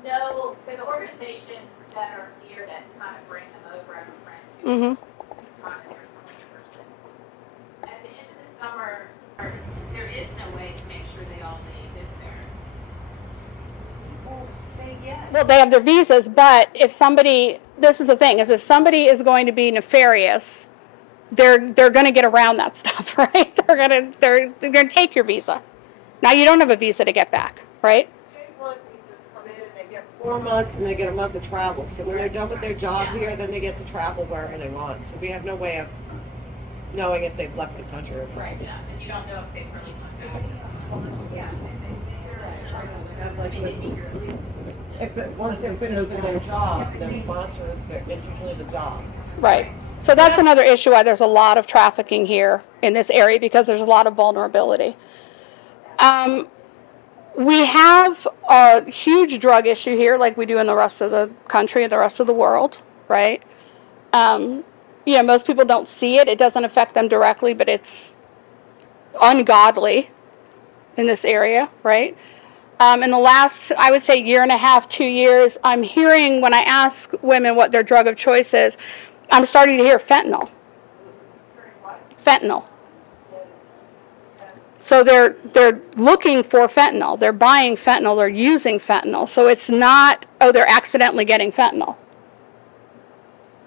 there so the organizations that are here that kind of bring them over, I'm a friend who kind of their point person. At the end of the summer, there is no way to make sure they all leave, is there? Well, they have their visas, but if somebody, this is the thing, is if somebody is going to be nefarious, they're going to get around that stuff, right? They're going to take your visa. Now you don't have a visa to get back, right? J1 visas come in and they get 4 months and they get a month of travel. So when they're done with their job here, then they get to travel wherever they want. So we have no way of knowing if they've left the country or not. Right, yeah, and you don't know if they've really left. Yeah. Once they're finished with their job, their sponsor, it's usually the job. Right. So that's another issue why there's a lot of trafficking here in this area, because there's a lot of vulnerability. We have a huge drug issue here, like we do in the rest of the country and the rest of the world, right? Most people don't see it. It doesn't affect them directly, but it's ungodly in this area, right? In the last, I would say, 1.5 to 2 years, I'm hearing, when I ask women what their drug of choice is, I'm starting to hear fentanyl. Fentanyl. So they're looking for fentanyl. They're buying fentanyl. They're using fentanyl. So it's not, oh, they're accidentally getting fentanyl.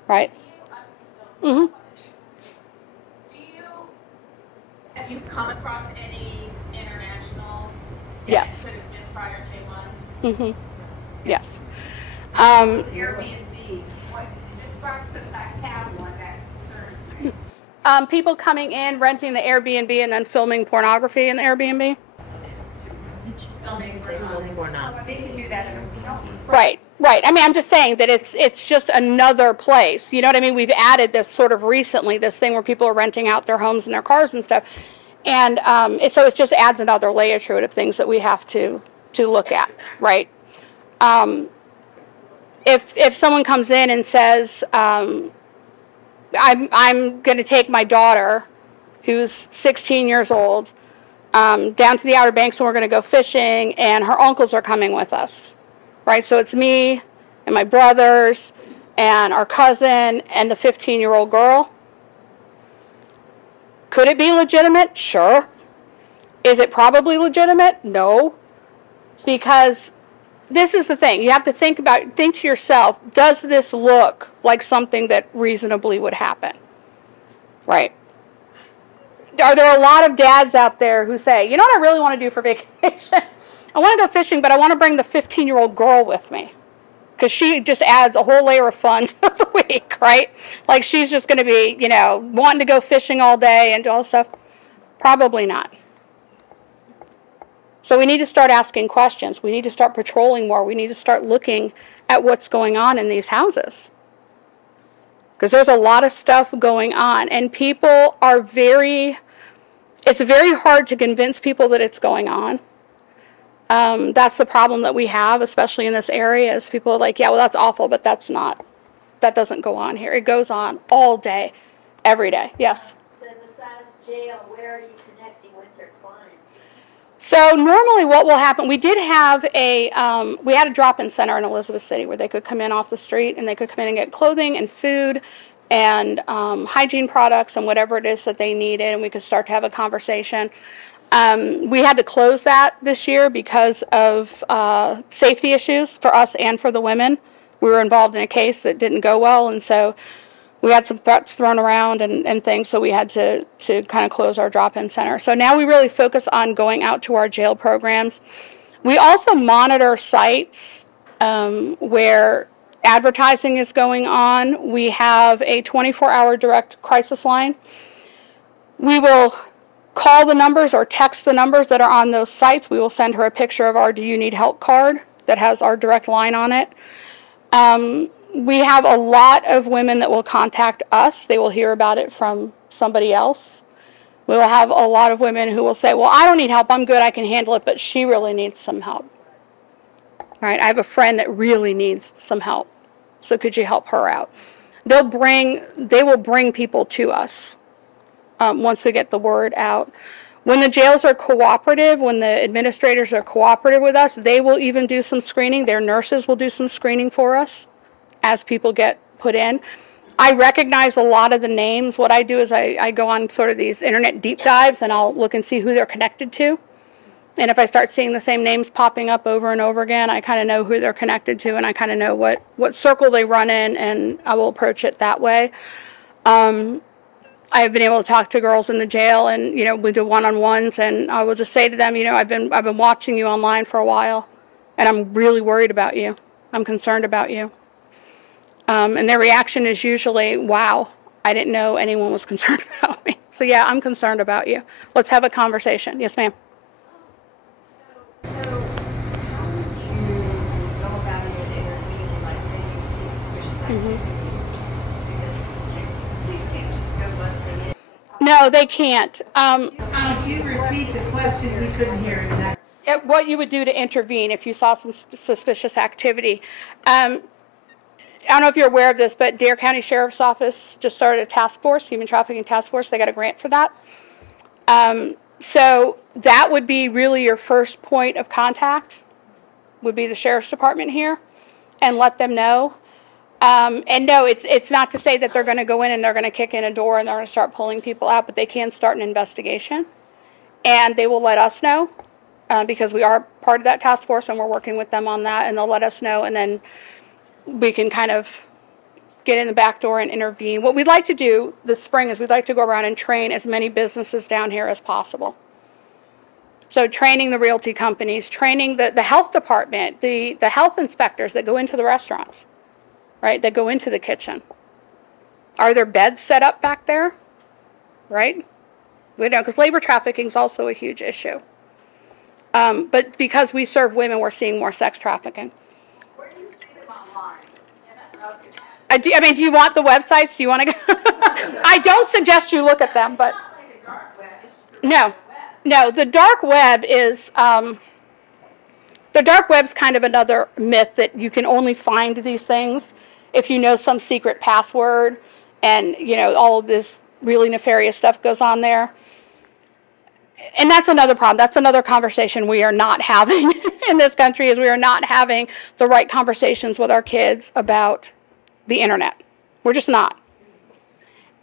Right? Have you come across any international Yes. Could have been prior 2 months. Yes. Airbnb, just since I have one, that concerns me. People coming in, renting the Airbnb, and then filming pornography in the Airbnb. Well, they can do that in a hotel. Right, right. I mean, I'm just saying that it's just another place. You know what I mean? We've added this sort of recently, this thing where people are renting out their homes and their cars and stuff. And so it just adds another layer to it of things that we have to look at, right? If someone comes in and says, I'm going to take my daughter, who's 16 years old, down to the Outer Banks, and we're going to go fishing, and her uncles are coming with us, right? So it's me and my brothers and our cousin and the 15-year-old girl. Could it be legitimate? Sure. Is it probably legitimate? No. Because this is the thing. You have to think to yourself, does this look like something that reasonably would happen? Right? Are there a lot of dads out there who say, you know what I really want to do for vacation? I want to go fishing, but I want to bring the 15-year-old girl with me. Because she just adds a whole layer of fun to the week, right? Like she's just going to be, you know, wanting to go fishing all day and do all this stuff. Probably not. So we need to start asking questions. We need to start patrolling more. We need to start looking at what's going on in these houses. Because there's a lot of stuff going on. And people are it's very hard to convince people that it's going on. That's the problem that we have, especially in this area, is people are like, yeah, well, that's awful, but that doesn't go on here. It goes on all day, every day. Yes? So besides jail, where are you connecting with your clients? So normally what will happen, we had a drop-in center in Elizabeth City where they could come in off the street and they could come in and get clothing and food and hygiene products and whatever it is that they needed, and we could start to have a conversation. We had to close that this year because of safety issues for us and for the women. We were involved in a case that didn't go well, and so we had some threats thrown around and things, so we had to kind of close our drop-in center. So now we really focus on going out to our jail programs. We also monitor sites where advertising is going on. We have a 24-hour direct crisis line. We will call the numbers or text the numbers that are on those sites. We will send her a picture of our Do You Need Help card that has our direct line on it. We have a lot of women that will contact us. They will hear about it from somebody else. We will have a lot of women who will say, well, I don't need help. I'm good. I can handle it. But she really needs some help. Right? I have a friend that really needs some help. So could you help her out? They will bring people to us once we get the word out. When the jails are cooperative, when the administrators are cooperative with us, they will even do some screening. Their nurses will do some screening for us as people get put in. I recognize a lot of the names. What I do is I go on sort of these internet deep dives and I'll look and see who they're connected to. And if I start seeing the same names popping up over and over again, I kind of know who they're connected to and I kind of know what circle they run in, and I will approach it that way. I've been able to talk to girls in the jail, and we do one-on-ones, and I will just say to them, I've been watching you online for a while, and I'm really worried about you. I'm concerned about you. And their reaction is usually, wow, I didn't know anyone was concerned about me. So yeah, I'm concerned about you. Let's have a conversation. Yes, ma'am. So how would you go about it in intervening, like say you see suspicious activity? Because police can't just go busting in. No, they can't. Could you repeat the question? We couldn't hear it. What you would do to intervene if you saw some suspicious activity. I don't know if you're aware of this, but Dare County Sheriff's Office just started a task force, human trafficking task force. They got a grant for that. So that would be really your first point of contact, would be the Sheriff's Department here, and let them know. And no, it's not to say that they're going to go in and they're going to kick in a door and they're going to start pulling people out, but they can start an investigation. And they will let us know, because we are part of that task force and we're working with them on that, and they'll let us know, and then we can kind of get in the back door and intervene. What we'd like to do this spring is we'd like to go around and train as many businesses down here as possible. So training the realty companies, training the health department, the health inspectors that go into the restaurants, right, that go into the kitchen. Are there beds set up back there, right? We know, because labor trafficking is also a huge issue. But because we serve women, we're seeing more sex trafficking. Where do you see them online? Yeah, that's what I was going to ask. I mean, do you want the websites? Do you want to go? I don't suggest you look at them, but It's not like a dark web. It's just no. web. No, the dark web is, the dark web's kind of another myth that you can only find these things if you know some secret password and, you know, all of this really nefarious stuff goes on there. And that's another problem. That's another conversation we are not having in this country, is we are not having the right conversations with our kids about the internet. We're just not.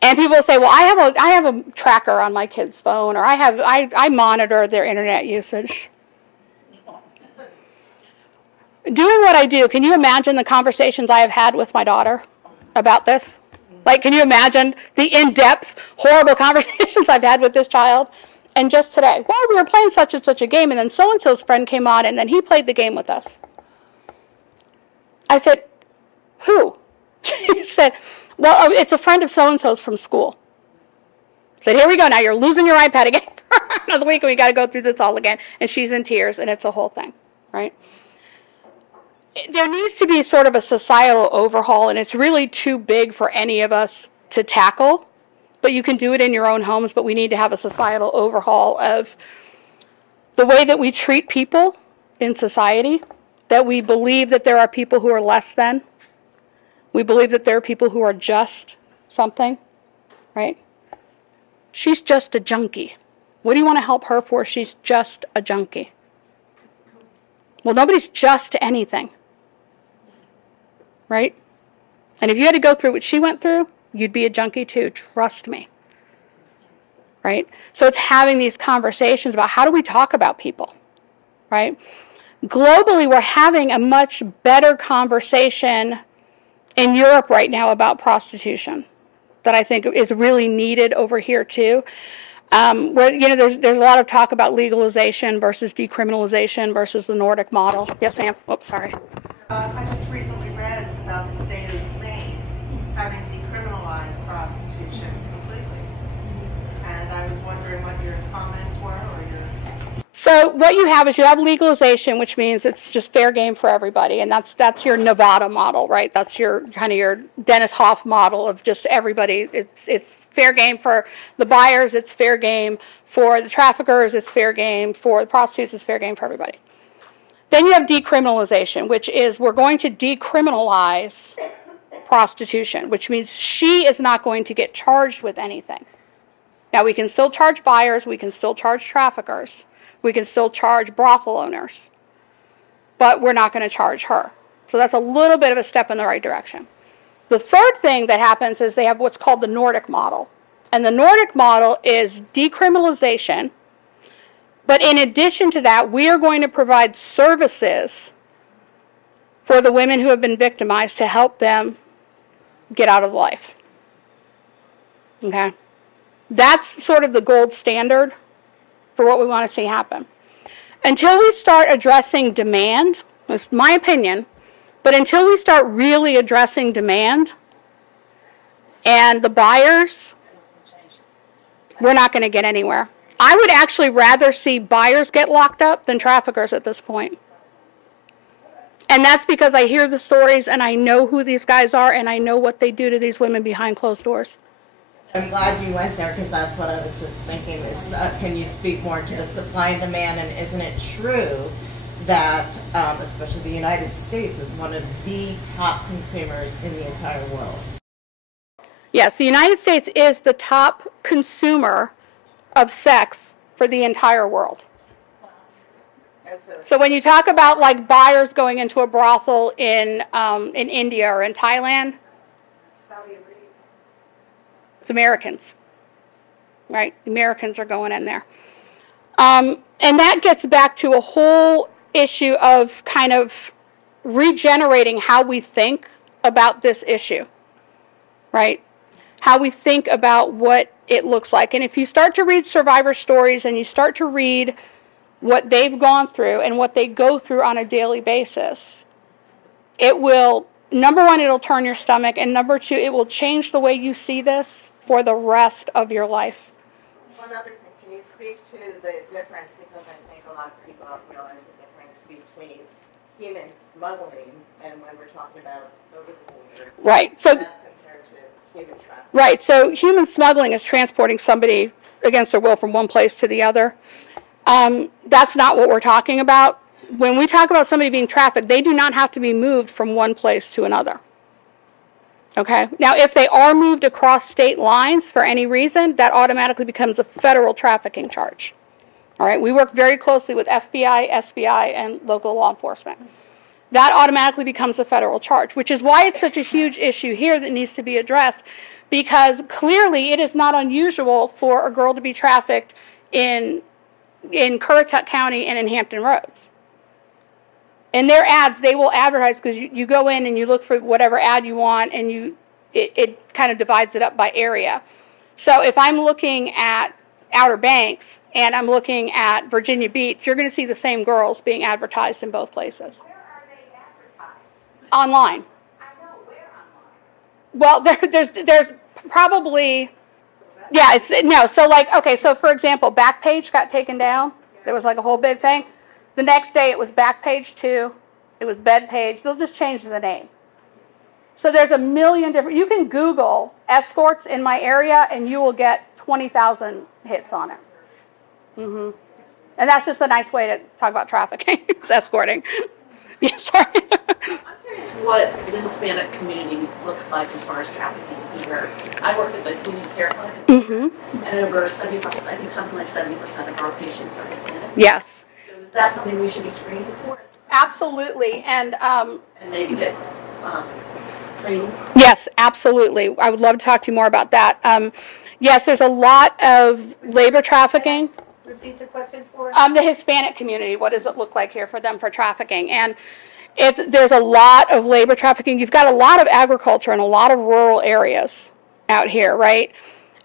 And people say, well, I have a tracker on my kid's phone, or I monitor their internet usage. Doing what I do, can you imagine the conversations I have had with my daughter about this? Like, can you imagine the in-depth, horrible conversations I've had with this child? And just today, well, we were playing such and such a game, and then so-and-so's friend came on, and then he played the game with us. I said, who? She said, well, it's a friend of so-and-so's from school. I said, here we go. Now you're losing your iPad again for another week, and we got to go through this all again. And she's in tears, and it's a whole thing, right? There needs to be sort of a societal overhaul, and it's really too big for any of us to tackle. But you can do it in your own homes, but we need to have a societal overhaul of the way that we treat people in society, that we believe that there are people who are less than. We believe that there are people who are just something, right? She's just a junkie. What do you want to help her for? She's just a junkie. Well, nobody's just anything, right? And if you had to go through what she went through, you'd be a junkie too, trust me, right? So it's having these conversations about how do we talk about people, right? Globally, we're having a much better conversation in Europe right now about prostitution that I think is really needed over here too. Where, you know, there's a lot of talk about legalization versus decriminalization versus the Nordic model. Yes, ma'am. Oops, sorry. I just recently read about the state of Maine having decriminalized prostitution completely. And I was wondering what your comments were, or your... So what you have is you have legalization, which means it's just fair game for everybody, and that's your Nevada model, right? That's your kind of your Dennis Hoff model of just everybody. It's fair game for the buyers, it's fair game for the traffickers, it's fair game for the prostitutes, it's fair game for everybody. Then you have decriminalization, which is we're going to decriminalize prostitution, which means she is not going to get charged with anything. Now, we can still charge buyers, we can still charge traffickers, we can still charge brothel owners, but we're not going to charge her. So that's a little bit of a step in the right direction. The third thing that happens is they have what's called the Nordic model. And the Nordic model is decriminalization, but in addition to that, we are going to provide services for the women who have been victimized to help them get out of life. Okay? That's sort of the gold standard for what we want to see happen. Until we start addressing demand, that's my opinion, but until we start really addressing demand and the buyers, we're not going to get anywhere. I would actually rather see buyers get locked up than traffickers at this point. And that's because I hear the stories and I know who these guys are and I know what they do to these women behind closed doors. I'm glad you went there because that's what I was just thinking. It's, can you speak more to the supply and demand, and isn't it true that especially the United States is one of the top consumers in the entire world? Yes, the United States is the top consumer of sex for the entire world. So when you talk about like buyers going into a brothel in India or in Thailand, it's Americans, right? Americans are going in there. And that gets back to a whole issue of kind of regenerating how we think about this issue, right? How we think about what it looks like. And if you start to read survivor stories and you start to read what they've gone through and what they go through on a daily basis, it will, number one, it'll turn your stomach, and number two, it will change the way you see this for the rest of your life. One other thing, can you speak to the difference, because I think a lot of people don't realize the difference between human smuggling and when we're talking about over the border. Right. So, as compared to human trafficking. right. So human smuggling is transporting somebody against their will from one place to the other. That's not what we're talking about. When we talk about somebody being trafficked, they do not have to be moved from one place to another. Okay? Now, if they are moved across state lines for any reason, that automatically becomes a federal trafficking charge. All right? We work very closely with FBI, SBI, and local law enforcement. That automatically becomes a federal charge, which is why it's such a huge issue here that needs to be addressed, because clearly it is not unusual for a girl to be trafficked in Currituck County and in Hampton Roads. In their ads, they will advertise, because you go in and you look for whatever ad you want, and it kind of divides it up by area. So if I'm looking at Outer Banks and I'm looking at Virginia Beach, you're going to see the same girls being advertised in both places. Where are they advertised? Online. I know, where online? Well, there's probably, yeah, no, so like, okay, so for example, Backpage got taken down. There was like a whole big thing. The next day it was Backpage 2, it was Bedpage. They'll just change the name. So there's a million different, you can Google escorts in my area and you will get 20,000 hits on it. And that's just a nice way to talk about trafficking. It's escorting. Yeah, sorry. I'm curious what the Hispanic community looks like as far as trafficking here. I work at the community care clinic, and over 70%, I think something like 70% of our patients are Hispanic. Yes. So is that something we should be screening for? Absolutely. And they get training? yes, absolutely. I would love to talk to you more about that. Yes, there's a lot of labor trafficking. Repeat the question for us. The Hispanic community, what does it look like here for them for trafficking? And there's a lot of labor trafficking. You've got a lot of agriculture and a lot of rural areas out here, right?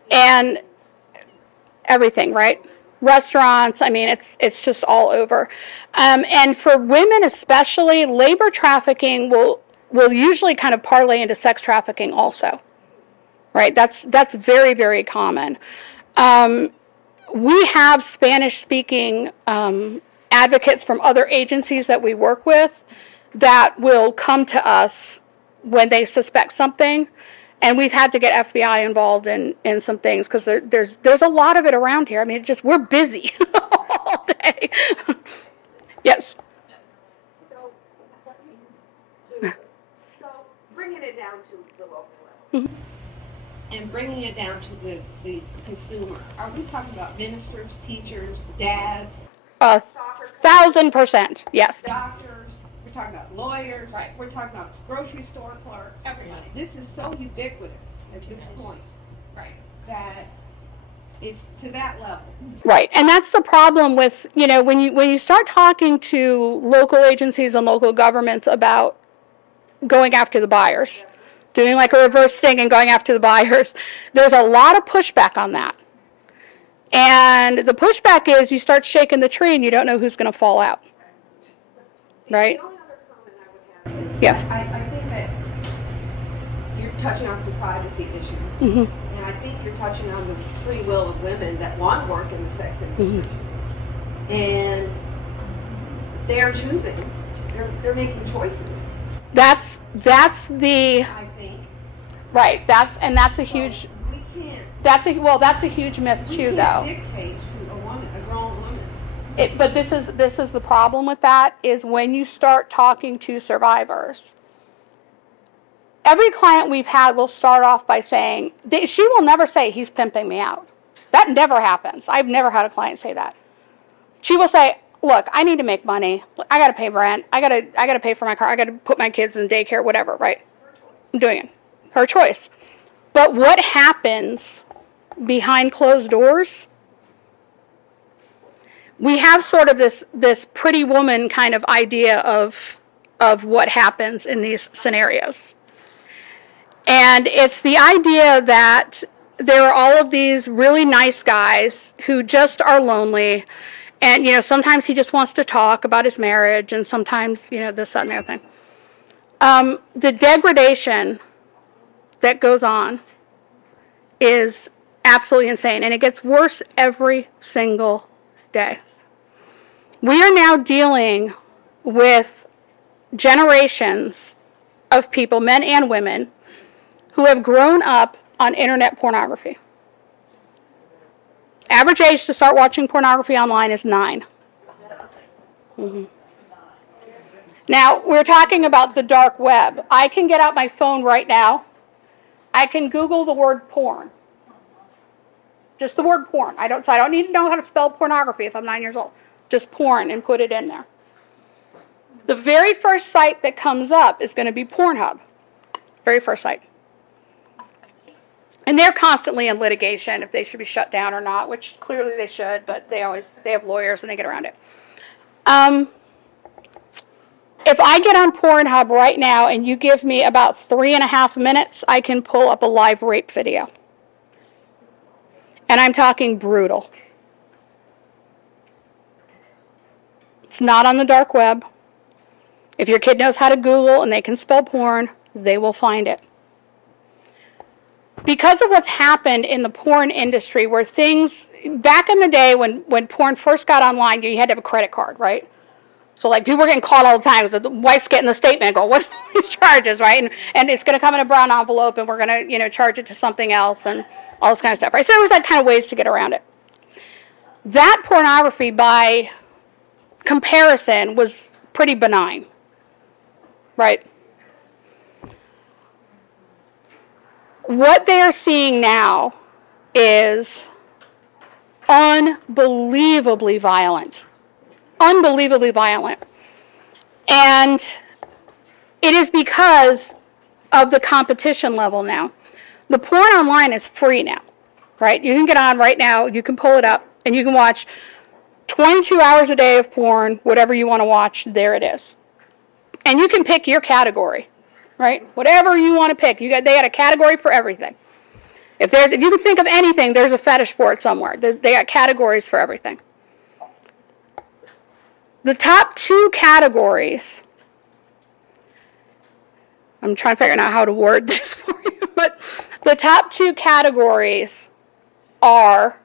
And everything, right? Restaurants, I mean, it's just all over. And for women especially, labor trafficking will usually kind of parlay into sex trafficking also, right? That's very, very common. We have Spanish-speaking advocates from other agencies that we work with that will come to us when they suspect something, and we've had to get FBI involved in some things because there's a lot of it around here. I mean, we're busy all day. Yes. So bringing it down to the local level. And bringing it down to the consumer. Are we talking about ministers, teachers, dads? 1,000%, yes. Doctors, we're talking about lawyers, Right. We're talking about grocery store clerks. Everybody. This is so ubiquitous at this point Right. that it's to that level. Right, and that's the problem with, when you start talking to local agencies and local governments about going after the buyers, doing like a reverse sting and going after the buyers, there's a lot of pushback on that. And the pushback is you start shaking the tree and you don't know who's going to fall out. Right? The only other comment I would have is Yes. I think that you're touching on some privacy issues. And I think you're touching on the free will of women that want to work in the sex industry. And they're choosing. They're making choices. That's the I think. right. That's a huge. We can't. That's a huge myth too, though. Dictate to a woman, a grown woman. But this is the problem with that is when you start talking to survivors. Every client we've had will start off by saying, she will never say he's pimping me out. That never happens. I've never had a client say that. She will say, look, I need to make money. I got to pay rent. I got to pay for my car. I got to put my kids in daycare, whatever, right? I'm doing it. Her choice. But what happens behind closed doors? We have sort of this pretty woman kind of idea of what happens in these scenarios. And it's the idea that there are all of these really nice guys who just are lonely And, you know, sometimes he just wants to talk about his marriage, and sometimes, you know, this, that, and the other thing. The degradation that goes on is absolutely insane, and it gets worse every single day. We are now dealing with generations of people, men and women, who have grown up on internet pornography. Average age to start watching pornography online is 9. Mm-hmm. Now, we're talking about the dark web. I can get out my phone right now. I can Google the word porn. Just the word porn. I don't need to know how to spell pornography if I'm 9 years old. Just porn, and put it in there. The very first site that comes up is going to be Pornhub. Very first site. And they're constantly in litigation if they should be shut down or not, which clearly they should, but they have lawyers and they get around it. If I get on Pornhub right now and you give me about 3.5 minutes, I can pull up a live rape video. And I'm talking brutal. It's not on the dark web. If your kid knows how to Google and they can spell porn, they will find it. Because of what's happened in the porn industry, where things, back in the day when porn first got online, you had to have a credit card, right? So like people were getting called all the time. So the wife's getting the statement and go, what's these charges, right? And it's going to come in a brown envelope, and we're going to, you know, charge it to something else and all this kind of stuff, right? So there was like kind of ways to get around it. That pornography, by comparison, was pretty benign, right? What they are seeing now is unbelievably violent. Unbelievably violent. And it is because of the competition level now. The porn online is free now, right? You can get on right now, you can pull it up, and you can watch 22 hours a day of porn, whatever you want to watch, there it is. And you can pick your category. Right? Whatever you want to pick. They got a category for everything. If you can think of anything, there's a fetish for it somewhere. They got categories for everything. The top 2 categories, I'm trying to figure out how to word this for you, but the top 2 categories are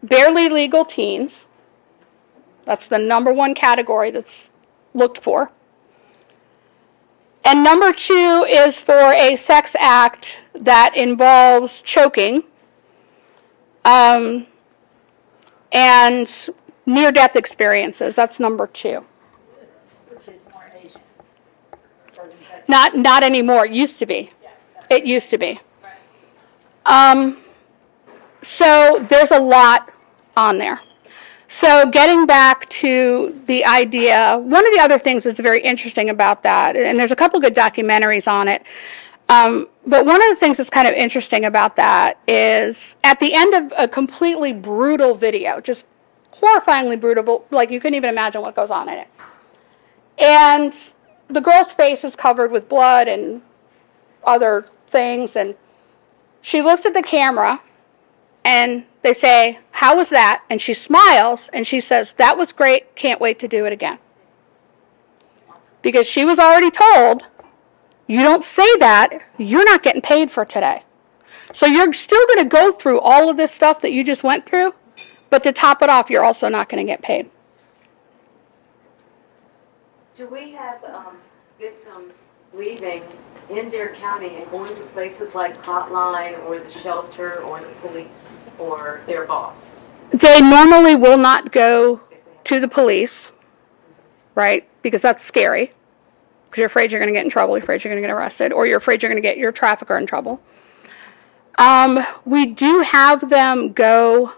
barely legal teens. That's the number 1 category that's looked for. And number 2 is for a sex act that involves choking and near-death experiences. That's number 2. Which is more Asian. Not anymore. It used to be. Yeah, it used to be. Right. So there's a lot on there. So getting back to the idea, one of the other things that's very interesting about that, and there's a couple good documentaries on it, but one of the things that's kind of interesting about that is at the end of a completely brutal video, just horrifyingly brutal, like you couldn't even imagine what goes on in it. And the girl's face is covered with blood and other things, and she looks at the camera and they say, "How was that?" And she smiles and she says, "That was great, can't wait to do it again." Because she was already told, you don't say that, you're not getting paid for today. So you're still going to go through all of this stuff that you just went through, but to top it off, you're also not going to get paid. Do we have victims leaving in Dare County and going to places like Hotline or the shelter or the police or their boss? They normally will not go to the police, right? Because that's scary. Because you're afraid you're going to get in trouble, you're afraid you're going to get arrested, or you're afraid you're going to get your trafficker in trouble. We do have them go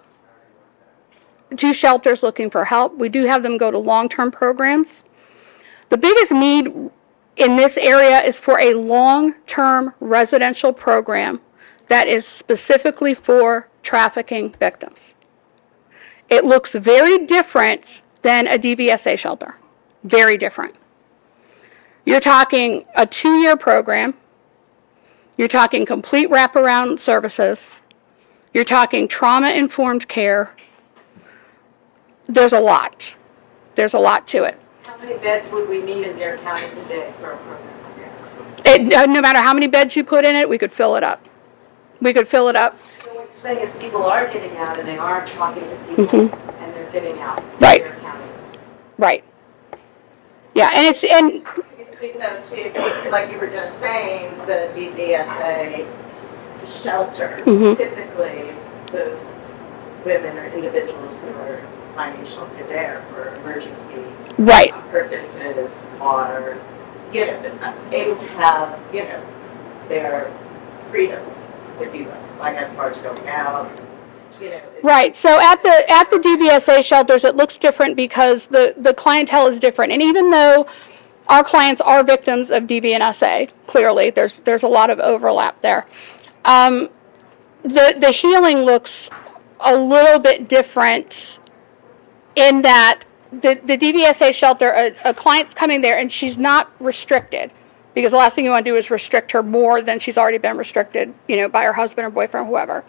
to shelters looking for help. We do have them go to long-term programs. The biggest need in this area is for a long-term residential program that is specifically for trafficking victims. It looks very different than a DVSA shelter. Very different. You're talking a 2-year program. You're talking complete wraparound services. You're talking trauma-informed care. There's a lot. There's a lot to it. How many beds would we need in Dare County today for a program like that? No matter how many beds you put in it, we could fill it up. We could fill it up. So what you're saying is people are getting out and they are talking to people and they're getting out Right. in Dare County. Right. Yeah, and it's, and You speak though to, like you were just saying, the DVSA shelter. Typically, those women or individuals who are finding shelter there for emergency right. purposes are, you know, able to have, you know, their freedoms, if you will, like as far as going out. You know, Right. So at the DVSA shelters, it looks different because the clientele is different. And even though our clients are victims of DV&SA, clearly there's a lot of overlap there. The healing looks a little bit different in that the DVSA shelter, a client's coming there and she's not restricted, because the last thing you want to do is restrict her more than she's already been restricted, you know, by her husband or boyfriend or whoever.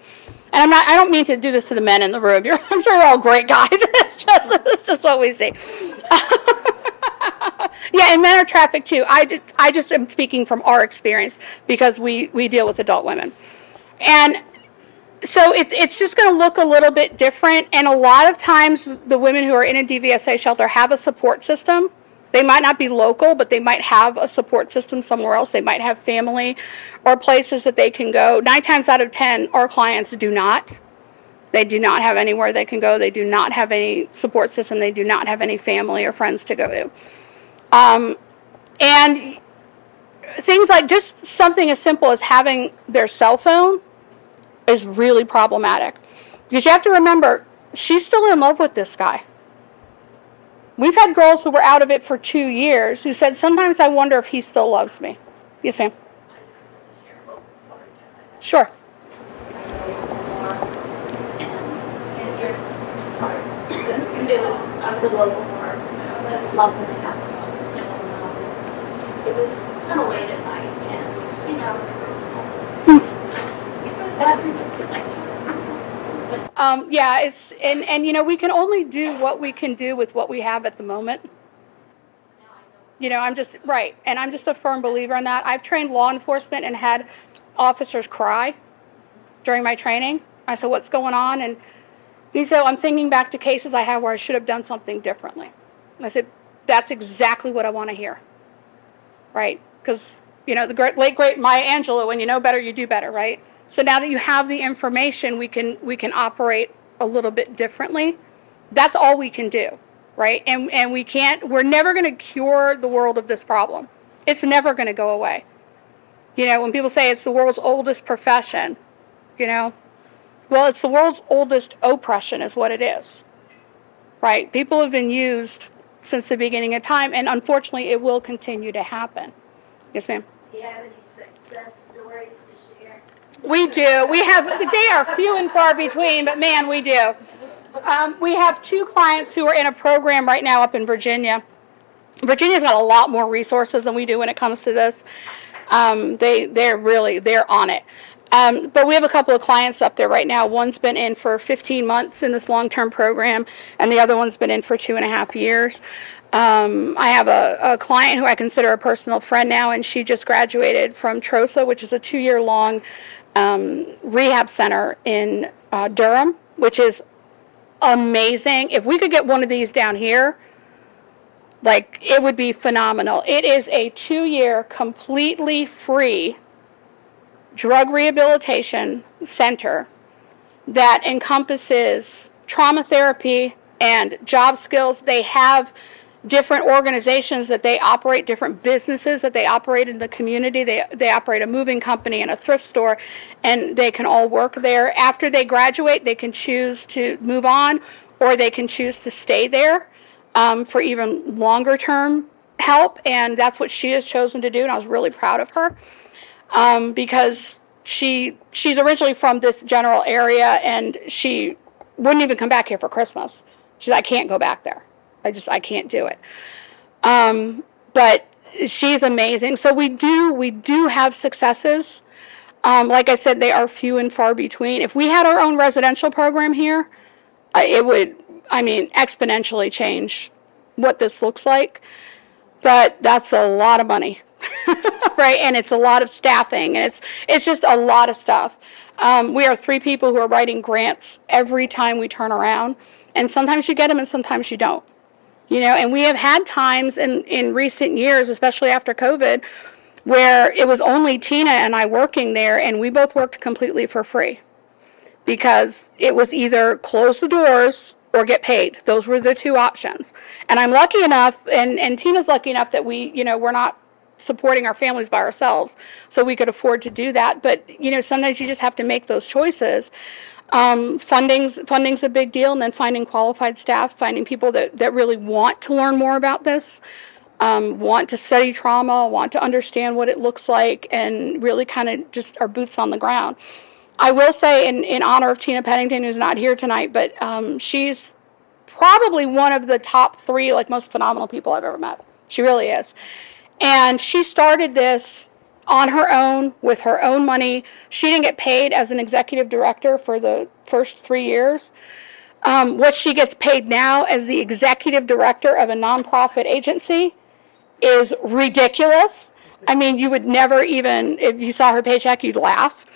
And I don't mean to do this to the men in the room. I'm sure you're all great guys. It's just what we see. Yeah, and men are trafficked too. I just am speaking from our experience because we deal with adult women. And so it's just going to look a little bit different. And a lot of times the women who are in a DVSA shelter have a support system. They might not be local, but they might have a support system somewhere else. They might have family or places that they can go. 9 times out of 10, our clients do not. They do not have anywhere they can go. They do not have any support system. They do not have any family or friends to go to. And things like just something as simple as having their cell phone is really problematic. Because you have to remember, she's still in love with this guy. We've had girls who were out of it for 2 years who said, sometimes I wonder if he still loves me. Yes, ma'am. Sure. I was a local bar. I was loved when it happened. It was kind of late at night, and you know, it's that's ridiculous. Yeah, it's and you know, we can only do what we can do with what we have at the moment. You know, I'm just right, and I'm just a firm believer in that. I've trained law enforcement and had officers cry during my training. I said, "What's going on?" And he said, "I'm thinking back to cases I had where I should have done something differently." And I said, "That's exactly what I want to hear." Right? Because, you know, the late great Maya Angelou, when you know better, you do better, right? So now that you have the information, we can operate a little bit differently. That's all we can do, right? And we're never going to cure the world of this problem. It's never going to go away. You know, when people say it's the world's oldest profession, you know, well, it's the world's oldest oppression is what it is, right? People have been used since the beginning of time, and unfortunately, it will continue to happen. Yes, ma'am? Do you have any success stories to share? We do. We have, they are few and far between, but man, we do. We have 2 clients who are in a program right now up in Virginia. Virginia's got a lot more resources than we do when it comes to this. They're on it. But we have a couple of clients up there right now. One's been in for 15 months in this long-term program, and the other one's been in for 2.5 years. I have a client who I consider a personal friend now, and she just graduated from TROSA, which is a 2-year-long rehab center in Durham, which is amazing. If we could get one of these down here, like, it would be phenomenal. It is a 2-year, completely free drug rehabilitation center that encompasses trauma therapy and job skills. They have different organizations that they operate, different businesses that they operate in the community. They operate a moving company and a thrift store, and they can all work there. After they graduate, they can choose to move on, or they can choose to stay there for even longer term help, and that's what she has chosen to do, and I was really proud of her. Because she's originally from this general area, and she wouldn't even come back here for Christmas. She said, I can't go back there. I can't do it. But she's amazing. So we do have successes. Like I said, they are few and far between. If we had our own residential program here, I mean, exponentially change what this looks like. But that's a lot of money, right? And it's a lot of staffing, and it's just a lot of stuff. We are 3 people who are writing grants every time we turn around, and sometimes you get them and sometimes you don't. You know, and we have had times in recent years, especially after COVID, where it was only Tina and I working there, and we both worked completely for free because it was either close the doors or get paid. Those were the 2 options. And I'm lucky enough, and Tina's lucky enough that we're not supporting our families by ourselves, so we could afford to do that. But, sometimes you just have to make those choices. Funding's a big deal, and then finding qualified staff, finding people that really want to learn more about this, want to study trauma, want to understand what it looks like, and really kind of just are boots on the ground. I will say, in honor of Tina Pennington, who's not here tonight, but she's probably one of the top 3 most phenomenal people I've ever met. She really is. And she started this on her own, with her own money. She didn't get paid as an executive director for the first 3 years. What she gets paid now as the executive director of a nonprofit agency is ridiculous. I mean, you would never even, if you saw her paycheck, you'd laugh.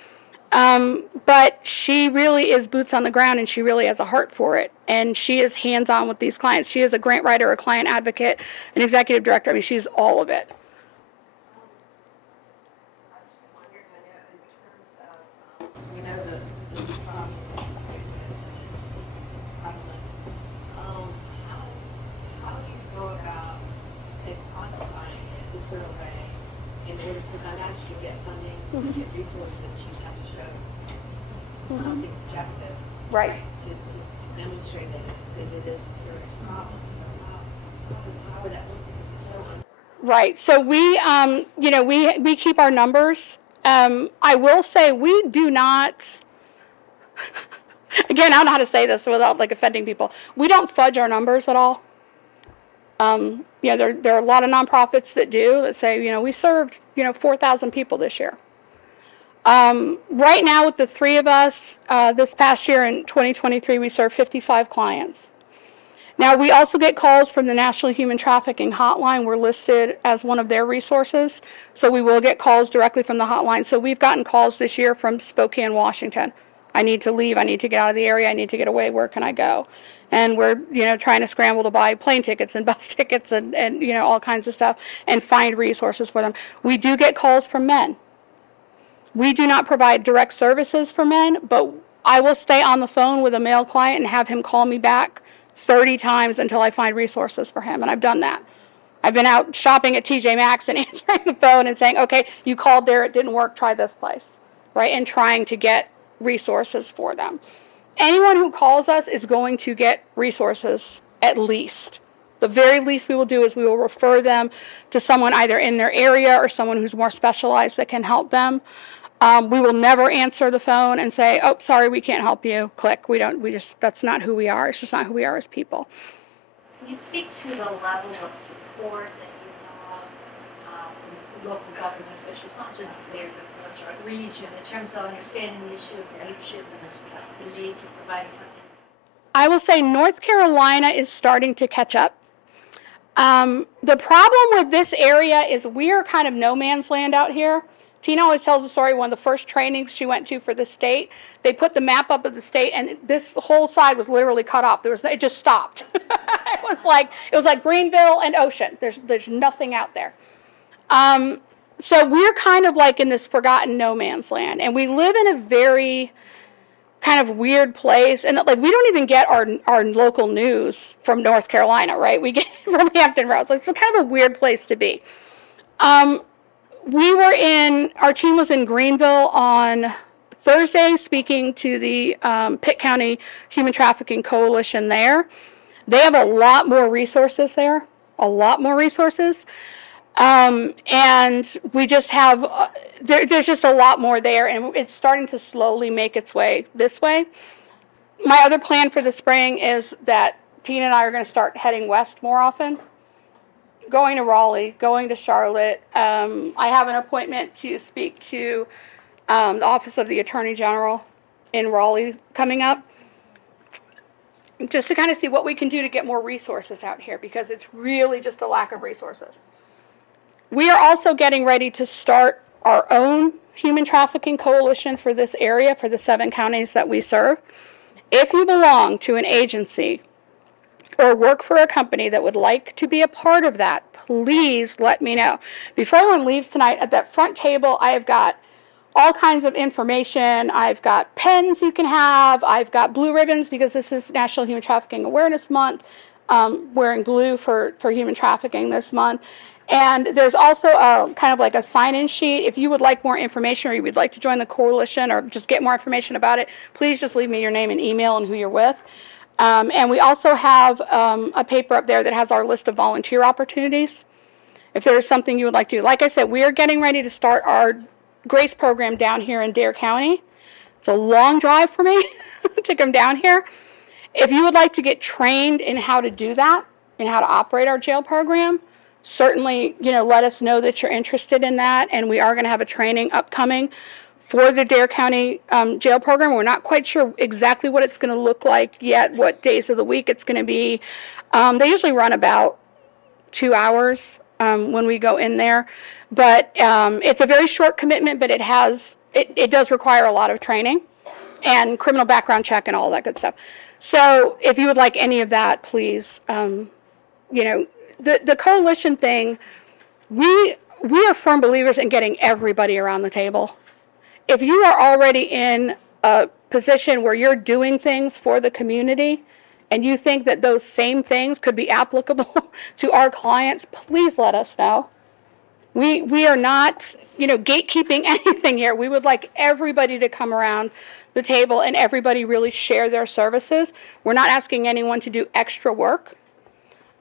But she really is boots on the ground, and she really has a heart for it. And she is hands-on with these clients. She is a grant writer, a client advocate, an executive director. I mean, she's all of it. Because I imagine to get funding, to get resources, you have to show something objective, right? To demonstrate that it is a serious problem. So how would that look? Because it's so right. So we keep our numbers. I will say we do not. Again, I don't know how to say this without offending people. We don't fudge our numbers at all. There are a lot of nonprofits that say, we served, 4,000 people this year. Right now with the 3 of us, this past year in 2023, we served 55 clients. Now, we also get calls from the National Human Trafficking Hotline. We're listed as one of their resources, so we will get calls directly from the hotline. So we've gotten calls this year from Spokane, Washington. I need to leave. I need to get out of the area. I need to get away. Where can I go? And we're, trying to scramble to buy plane tickets and bus tickets and all kinds of stuff and find resources for them. We do get calls from men. We do not provide direct services for men, but I will stay on the phone with a male client and have him call me back 30 times until I find resources for him, and I've done that. I've been out shopping at TJ Maxx and answering the phone and saying, okay, you called there, it didn't work, try this place, right? And trying to get resources for them. Anyone who calls us is going to get resources, at least. The very least we will do is we will refer them to someone either in their area or someone who's more specialized that can help them. We will never answer the phone and say, oh, sorry, we can't help you. Click. That's not who we are. It's just not who we are as people. Can you speak to the level of support that you know of from local government officials, not just here, but region, in terms of understanding the issue of leadership and the need to provide funding? I will say North Carolina is starting to catch up. The problem with this area is we are kind of no man's land out here. Tina always tells the story, one of the first trainings she went to for the state, they put the map up of the state, and this whole side was literally cut off. It just stopped. it was like Greenville and Ocean. There's nothing out there. So we're kind of like in this forgotten no man's land, and we live in a very kind of weird place, and we don't even get our local news from North Carolina, right? We get it from Hampton Roads. It's kind of a weird place to be. Our team was in Greenville on Thursday speaking to the Pitt County Human Trafficking Coalition there. They have a lot more resources there, and we just have, there's just a lot more there, and it's starting to slowly make its way this way. My other plan for the spring is that Tina and I are going to start heading west more often. Going to Raleigh, going to Charlotte. I have an appointment to speak to the Office of the Attorney General in Raleigh coming up. just to kind of see what we can do to get more resources out here, because it's really just a lack of resources. We are also getting ready to start our own human trafficking coalition for this area, for the 7 counties that we serve. If you belong to an agency or work for a company that would like to be a part of that, please let me know. Before everyone leaves tonight, at that front table, I have got all kinds of information. I've got pens you can have. I've got blue ribbons because this is National Human Trafficking Awareness Month, wearing blue for human trafficking this month. And there's also a kind of like a sign-in sheet. If you would like more information or you would like to join the coalition or just get more information about it, please just leave me your name and email and who you're with. And we also have a paper up there that has our list of volunteer opportunities. If there is something you would like to do. Like I said, we are getting ready to start our GRACE program down here in Dare County. It's a long drive for me to come down here. If you would like to get trained in how to do that, and how to operate our jail program, certainly, let us know that you're interested in that. And we are going to have a training upcoming for the Dare County jail program. We're not quite sure exactly what it's going to look like yet, what days of the week it's going to be. They usually run about 2 hours when we go in there. But it's a very short commitment, but it does require a lot of training and criminal background check and all that good stuff. So if you would like any of that, please, the coalition thing, we are firm believers in getting everybody around the table. If you are already in a position where you're doing things for the community and you think that those same things could be applicable to our clients, please let us know. We are not, gatekeeping anything here. We would like everybody to come around the table and everybody really share their services. We're not asking anyone to do extra work.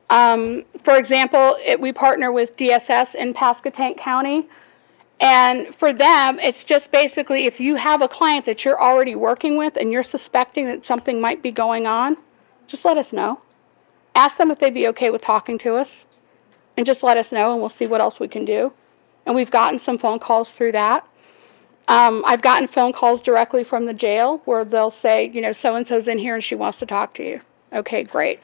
For example, we partner with DSS in Pasquotank County. And for them, it's just basically if you have a client that you're already working with and you're suspecting that something might be going on, just let us know. Ask them if they'd be okay with talking to us. And just let us know and we'll see what else we can do. And we've gotten some phone calls through that. I've gotten phone calls directly from the jail where they'll say, so-and-so's in here and she wants to talk to you. Okay, great.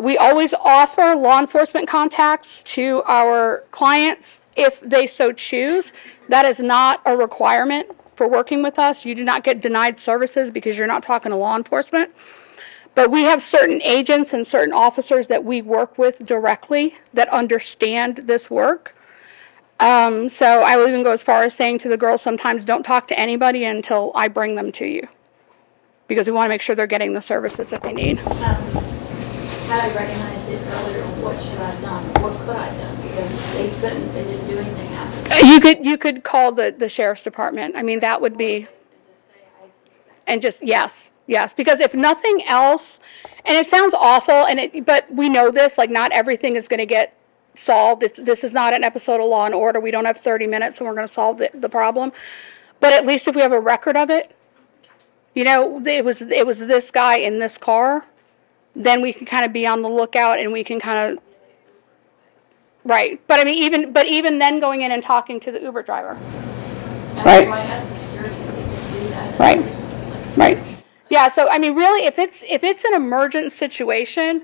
We always offer law enforcement contacts to our clients if they so choose. That is not a requirement for working with us. You do not get denied services because you're not talking to law enforcement. But we have certain agents and certain officers that we work with directly that understand this work. So I will even go as far as saying to the girls sometimes, don't talk to anybody until I bring them to you, because we want to make sure they're getting the services that they need. How I recognized it earlier, what should I have done? What could I have done? Because they didn't do anything after. You could call the sheriff's department. I mean, that would be, and just, yes, because if nothing else, and it sounds awful, but we know this, like not everything is going to get solved. This is not an episode of Law and Order. We don't have 30 minutes and we're going to solve the problem. But at least if we have a record of it, it was this guy in this car, then we can kind of be on the lookout and we can kind of, right. But I mean, even then going in and talking to the Uber driver. Right. Right. Yeah, so I mean, really, if it's an emergent situation,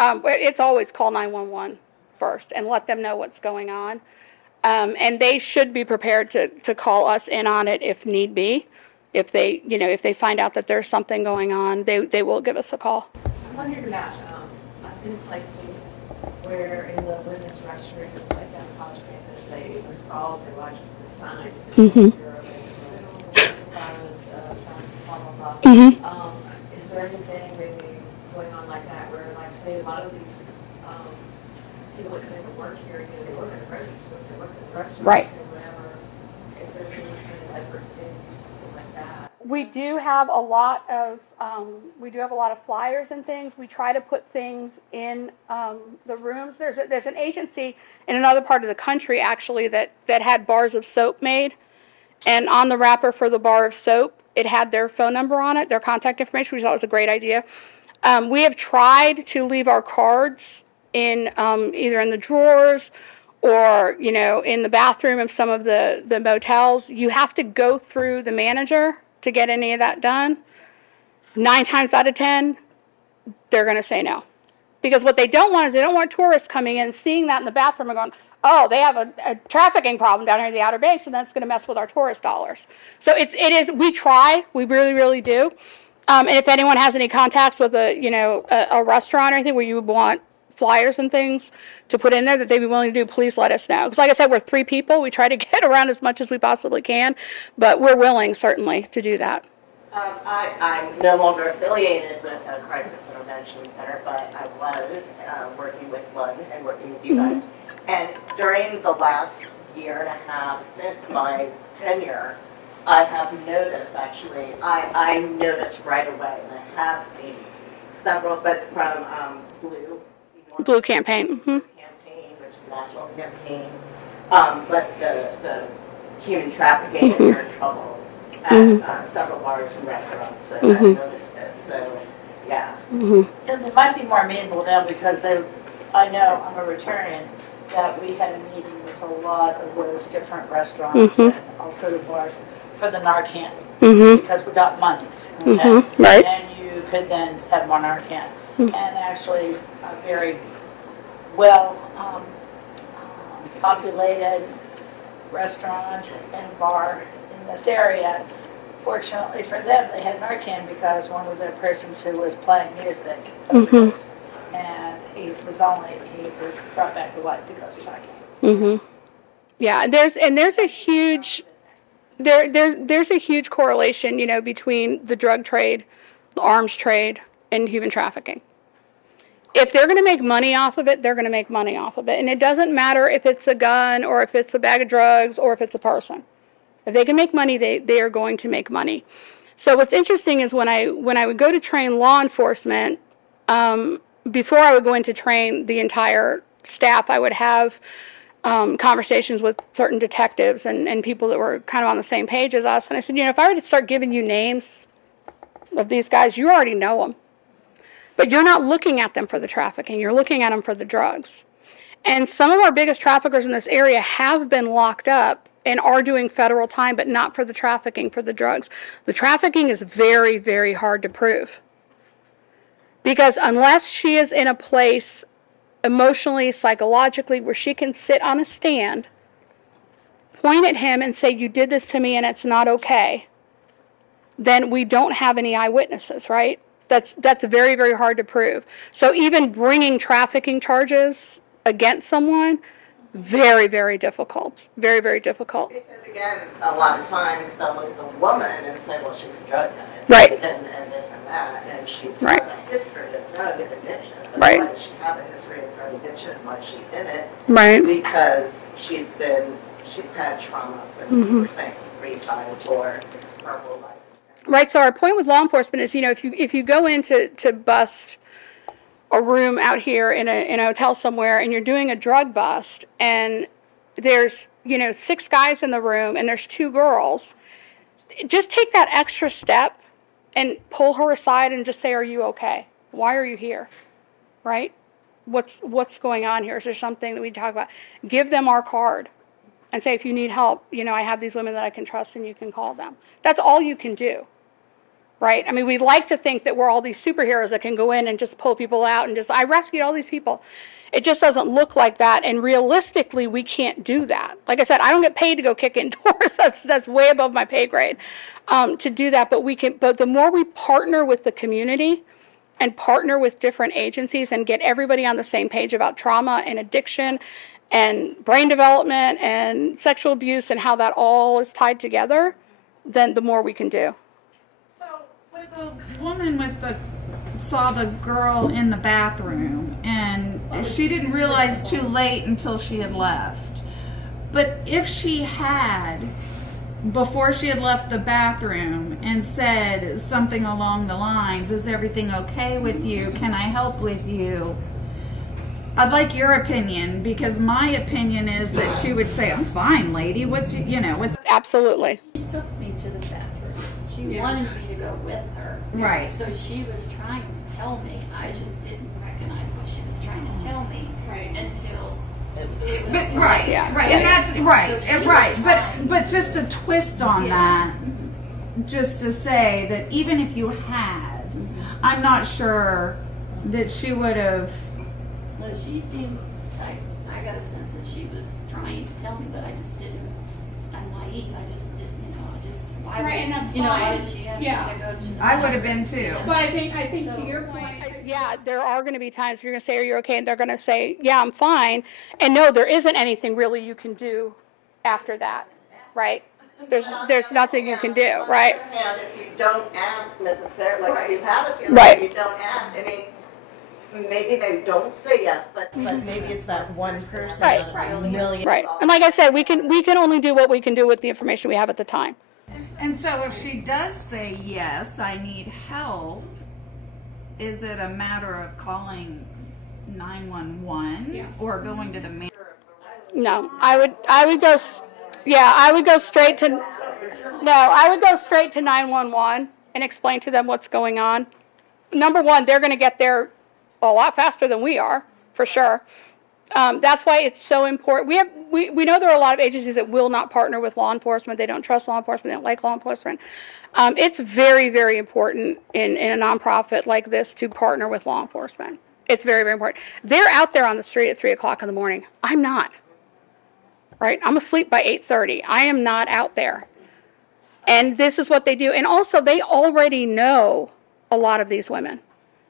it's always call 911 first and let them know what's going on, and they should be prepared to call us in on it if need be. If they find out that there's something going on, they will give us a call. I wondered about I've been places where in the women's restrooms, like down college campus, they install, they watch the signs. Is there anything maybe going on like that where, like, say, a lot of these people that come in to work here, they work in the grocery stores, they work in the restaurants, right, and whatever, if there's any kind of effort to do something like that? We do have a lot of flyers and things. We try to put things in the rooms. There's an agency in another part of the country actually that had bars of soap made, and on the wrapper for the bar of soap, it had their phone number on it, their contact information, which I thought was a great idea. We have tried to leave our cards in either in the drawers or in the bathroom of some of the motels. You have to go through the manager to get any of that done. 9 times out of 10, they're going to say no. Because what they don't want is they don't want tourists coming in, seeing that in the bathroom and going, oh, they have a trafficking problem down here in the Outer Banks, and that's going to mess with our tourist dollars. So it is, we try, we really, really do. And if anyone has any contacts with a restaurant or anything where you would want flyers and things to put in there that they'd be willing to do, please let us know. Because like I said, we're 3 people. We try to get around as much as we possibly can, but we're willing, certainly, to do that. I'm no longer affiliated with a crisis intervention center, but I was working with one and working with you guys. And during the last year and a half since my tenure, I have noticed, actually, I noticed right away, and I have seen several, but from Blue Campaign. Campaign, which is a national campaign, but the human trafficking, and you're in trouble at several bars and restaurants, and I've noticed it, so, yeah. And they might be more amenable now because I know, I'm a Rotarian, that we had a meeting with a lot of those different restaurants and also the bars for the Narcan, because we got monies, okay? Right. And you could then have more Narcan. And actually a very well populated restaurant and bar in this area. Fortunately for them, they had Narcan because one of the persons who was playing music overdosed, and he was brought back to life because of Narcan. Yeah, there's a huge there's a huge correlation, between the drug trade, the arms trade, and human trafficking. If they're going to make money off of it, they're going to make money off of it. And it doesn't matter if it's a gun or if it's a bag of drugs or if it's a person. If they can make money, they are going to make money. So what's interesting is when I would go to train law enforcement, before I would go in to train the entire staff, I would have conversations with certain detectives and people that were kind of on the same page as us. And I said, if I were to start giving you names of these guys, you already know them. But you're not looking at them for the trafficking. You're looking at them for the drugs. And some of our biggest traffickers in this area have been locked up and are doing federal time, but not for the trafficking, for the drugs. The trafficking is very, very hard to prove. Because unless she is in a place emotionally, psychologically, where she can sit on a stand, point at him and say, you did this to me and it's not okay, then we don't have any eyewitnesses, right? That's very, very hard to prove. So even bringing trafficking charges against someone, very, very difficult. Very, very difficult. Because again, a lot of times they'll look at the woman and say, well, she's a drug addict. Right. And this and that, and she has right. a history of drug addiction. But right. Why does she have a history of drug addiction? Why is she in it? Right. Because she's had trauma since we're saying 3 times or her whole life. Right, so our point with law enforcement is, if you go in to bust a room out here in a hotel somewhere and you're doing a drug bust and there's, 6 guys in the room and there's 2 girls, just take that extra step and pull her aside and just say, are you okay? Why are you here? Right? What's going on here? Is there something that we talk about? Give them our card and say, if you need help, I have these women that I can trust and you can call them. That's all you can do. Right? I mean, we like to think that we're all these superheroes that can go in and just pull people out and I rescued all these people. It just doesn't look like that, and realistically, we can't do that. Like I said, I don't get paid to go kick in doors. That's way above my pay grade to do that. But we can. But the more we partner with the community and partner with different agencies and get everybody on the same page about trauma and addiction and brain development and sexual abuse and how that all is tied together, then the more we can do. With the woman saw the girl in the bathroom, and she didn't realize too late until she had left. But if she had, before she had left the bathroom, and said something along the lines, is everything okay with you? Can I help with you? I'd like your opinion, because my opinion is that she would say, I'm fine, lady. What's. Absolutely. She took me to the bathroom. She wanted me to go with her. Right. So she was trying to tell me. I just didn't recognize what she was trying to tell me until it was right. Right. And that's right. So right. But just a twist on that, just to say that even if you had, I'm not sure that she would have. Well, she seemed like, I got a sense that she was trying to tell me, but I just didn't. I'm naive. I just didn't, why Right, would, and that's why fine. did she ask Yeah. me to go to the I would have been too. But I think So- to your point, Yeah, there are going to be times where you're going to say, are you okay? And they're going to say, yeah, I'm fine. And no, there isn't anything really you can do after that, right? There's nothing you can do, right? On the other hand, if you don't ask necessarily, like if you've had a feeling, Right. you don't ask. I mean, maybe they don't say yes, but maybe it's that one person Right. out of a million. Right. And like I said, we can only do what we can do with the information we have at the time. And so if she does say, yes, I need help, is it a matter of calling 911 Yes. or going to the main? No, I would go, I would go straight to, I would go straight to 911 and explain to them what's going on. Number one, they're going to get there a lot faster than we are, for sure. That's why it's so important. We know there are a lot of agencies that will not partner with law enforcement. They don't trust law enforcement. They don't like law enforcement. It's very, very important in a nonprofit like this to partner with law enforcement. It's very, very important. They're out there on the street at 3 o'clock in the morning. I'm not. Right? I'm asleep by 8:30. I am not out there. And this is what they do. And also, they already know a lot of these women.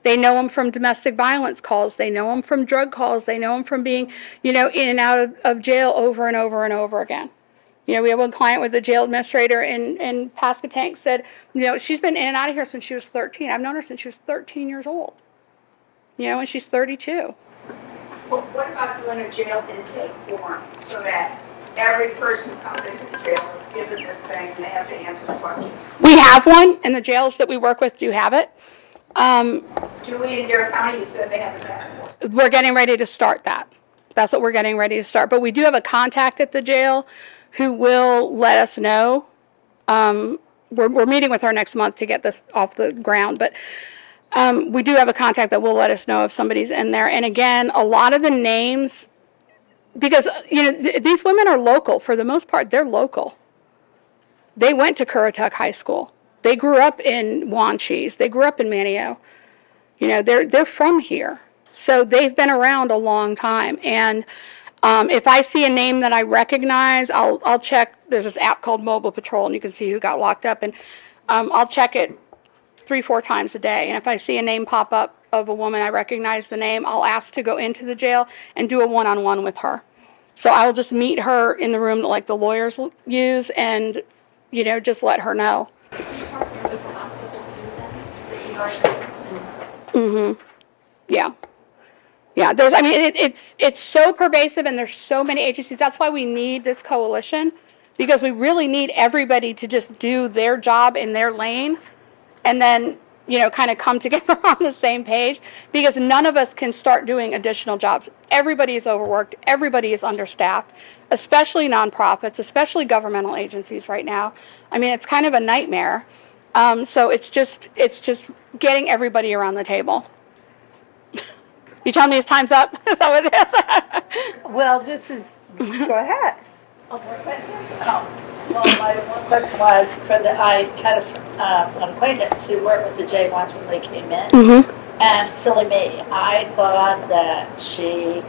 They know them from domestic violence calls. They know them from drug calls. They know them from being, in and out of jail over and over and over again. We have one client with the jail administrator in Pasquotank said, she's been in and out of here since she was 13. I've known her since she was 13 years old. And she's 32. Well, what about doing a jail intake form so that every person who comes into the jail is given this thing and they have to answer the questions? We have one, and the jails that we work with do have it. Do we in Dare County? You said they have a task force. We're getting ready to start that. That's what we're getting ready to start. But we do have a contact at the jail who will let us know. We're meeting with her next month to get this off the ground. But we do have a contact that will let us know if somebody's in there. And again, a lot of the names, because, these women are local. For the most part, they're local. They went to Currituck High School. They grew up in Wanchese. They grew up in Manio. They're from here. So they've been around a long time. And if I see a name that I recognize, I'll check. There's this app called Mobile Patrol, and you can see who got locked up. And I'll check it 3-4 times a day. And if I see a name pop up of a woman, I recognize the name, I'll ask to go into the jail and do a one-on-one with her. So I will just meet her in the room like the lawyers use and, just let her know. Mm-hmm. Yeah. Yeah. It's so pervasive, and there's so many agencies. That's why we need this coalition, because we really need everybody to just do their job in their lane, and then kind of come together on the same page, because none of us can start doing additional jobs. Everybody is overworked. Everybody is understaffed, especially nonprofits, especially governmental agencies right now. It's kind of a nightmare. So it's just getting everybody around the table. You tell me his time's up? Is that what it is? Well, go ahead. More questions? Well, my one question was I had an acquaintance who worked with the J1s when they came in. Mm-hmm. And silly me, I thought that she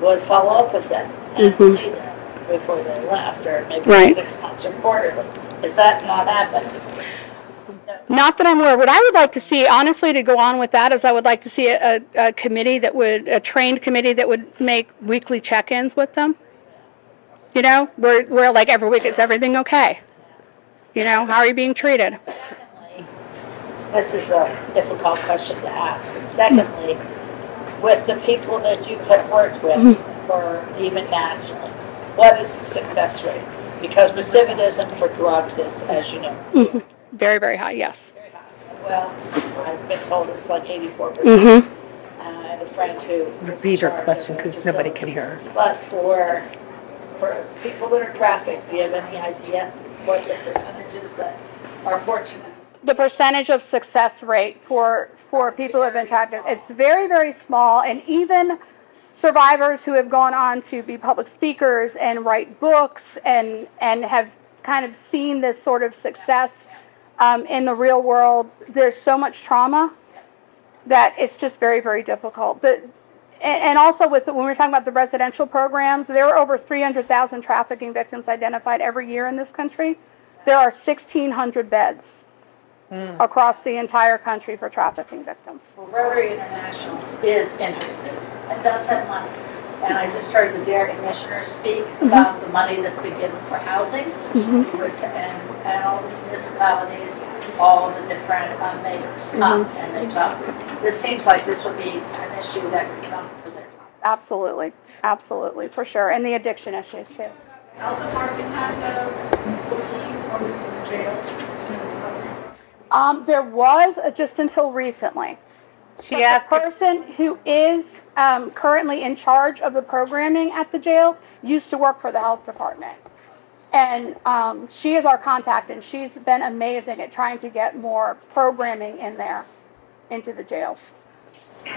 would follow up with them and see them before they left, or maybe 6 months or quarterly. Is that not happening? Not that I'm aware of. What I would like to see, honestly, to go on with that, is I would like to see a committee a trained committee that would make weekly check-ins with them. Where like every week, is everything okay? How are you being treated? Secondly, this is a difficult question to ask, but secondly, with the people that you have worked with, or even nationally, what is the success rate? Because recidivism for drugs is, as you know, very, very high, yes. very high. Well, I've been told it's like 84%. I had a friend who Repeat her question because nobody can hear her. But for people that are trafficked, do you have any idea what the percentages that are fortunate? The percentage of success rate for people who have been trafficked, it's very, very small. And even survivors who have gone on to be public speakers and write books and have kind of seen this sort of success in the real world, there's so much trauma that it's just very, very difficult. And also when we're talking about the residential programs, there are over 300,000 trafficking victims identified every year in this country. There are 1,600 beds across the entire country for trafficking victims. Well, Rotary International is interested and does have money. And I just heard the DARE commissioner speak about the money that's been given for housing, and all the municipalities, all the different neighbors come and they talk. This seems like this would be an issue that could come to their top. Absolutely, absolutely, for sure, and the addiction issues too. Health department has a lead, or is it to the jails? There was just until recently. She asked the person who is currently in charge of the programming at the jail used to work for the health department. And she is our contact, and she's been amazing at trying to get more programming in there into the jails.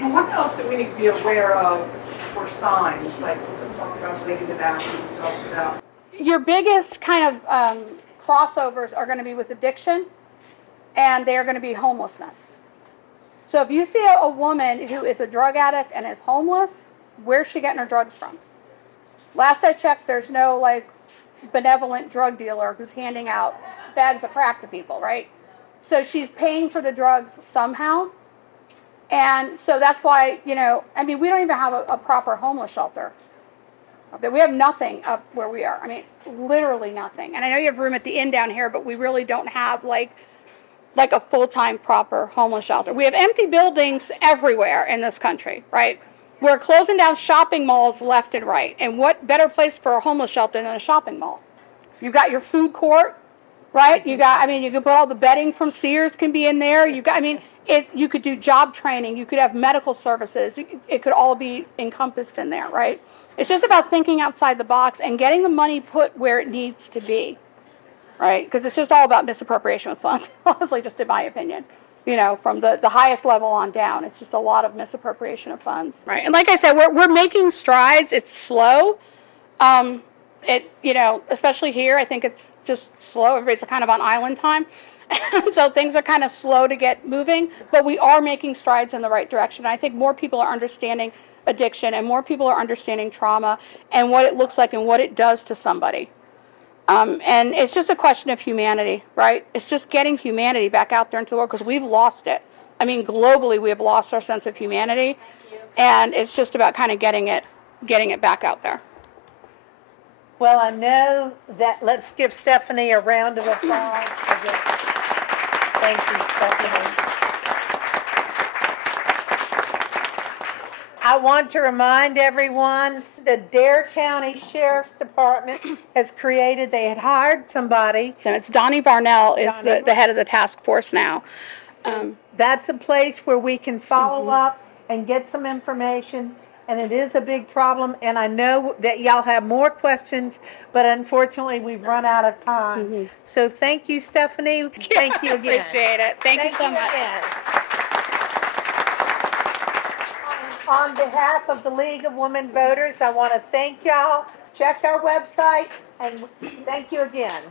Well, what else do we need to be aware of for signs, like we talked about cleaning the bathroom, we talked about? Your biggest kind of crossovers are going to be with addiction, and they are going to be homelessness. So if you see a woman who is a drug addict and is homeless, where's she getting her drugs from? Last I checked, there's no benevolent drug dealer who's handing out bags of crack to people, right? So she's paying for the drugs somehow. And so that's why, we don't even have a proper homeless shelter. We have nothing up where we are. Literally nothing. And I know you have room at the inn down here, but we really don't have like a full-time proper homeless shelter. We have empty buildings everywhere in this country, right? We're closing down shopping malls left and right. And what better place for a homeless shelter than a shopping mall? You've got your food court, right? You can put all the bedding from Sears can be in there. You could do job training. You could have medical services. It could all be encompassed in there, right? It's just about thinking outside the box and getting the money put where it needs to be, right? Because it's just all about misappropriation of funds, honestly, just in my opinion. From the highest level on down, it's just a lot of misappropriation of funds, right? And like I said, we're making strides. It's slow. Especially here, I think it's just slow. Everybody's kind of on island time. So things are kind of slow to get moving, but we are making strides in the right direction. I think more people are understanding addiction and more people are understanding trauma and what it looks like and what it does to somebody. And it's just a question of humanity, right? It's just getting humanity back out there into the world because we've lost it. Globally, we have lost our sense of humanity, and it's just about kind of getting it back out there. Well, I know that, let's give Stephanie a round of applause. Thank you, Stephanie. I want to remind everyone the Dare County Sheriff's Department has created, they had hired somebody. And it's Donnie Varnell is the head of the task force now. That's a place where we can follow up and get some information, and it is a big problem, and I know that y'all have more questions, but unfortunately we've run out of time. So thank you, Stephanie. Thank you again. Appreciate it. Thank you so much. Again. On behalf of the League of Women Voters, I want to thank y'all. Check our website, and thank you again.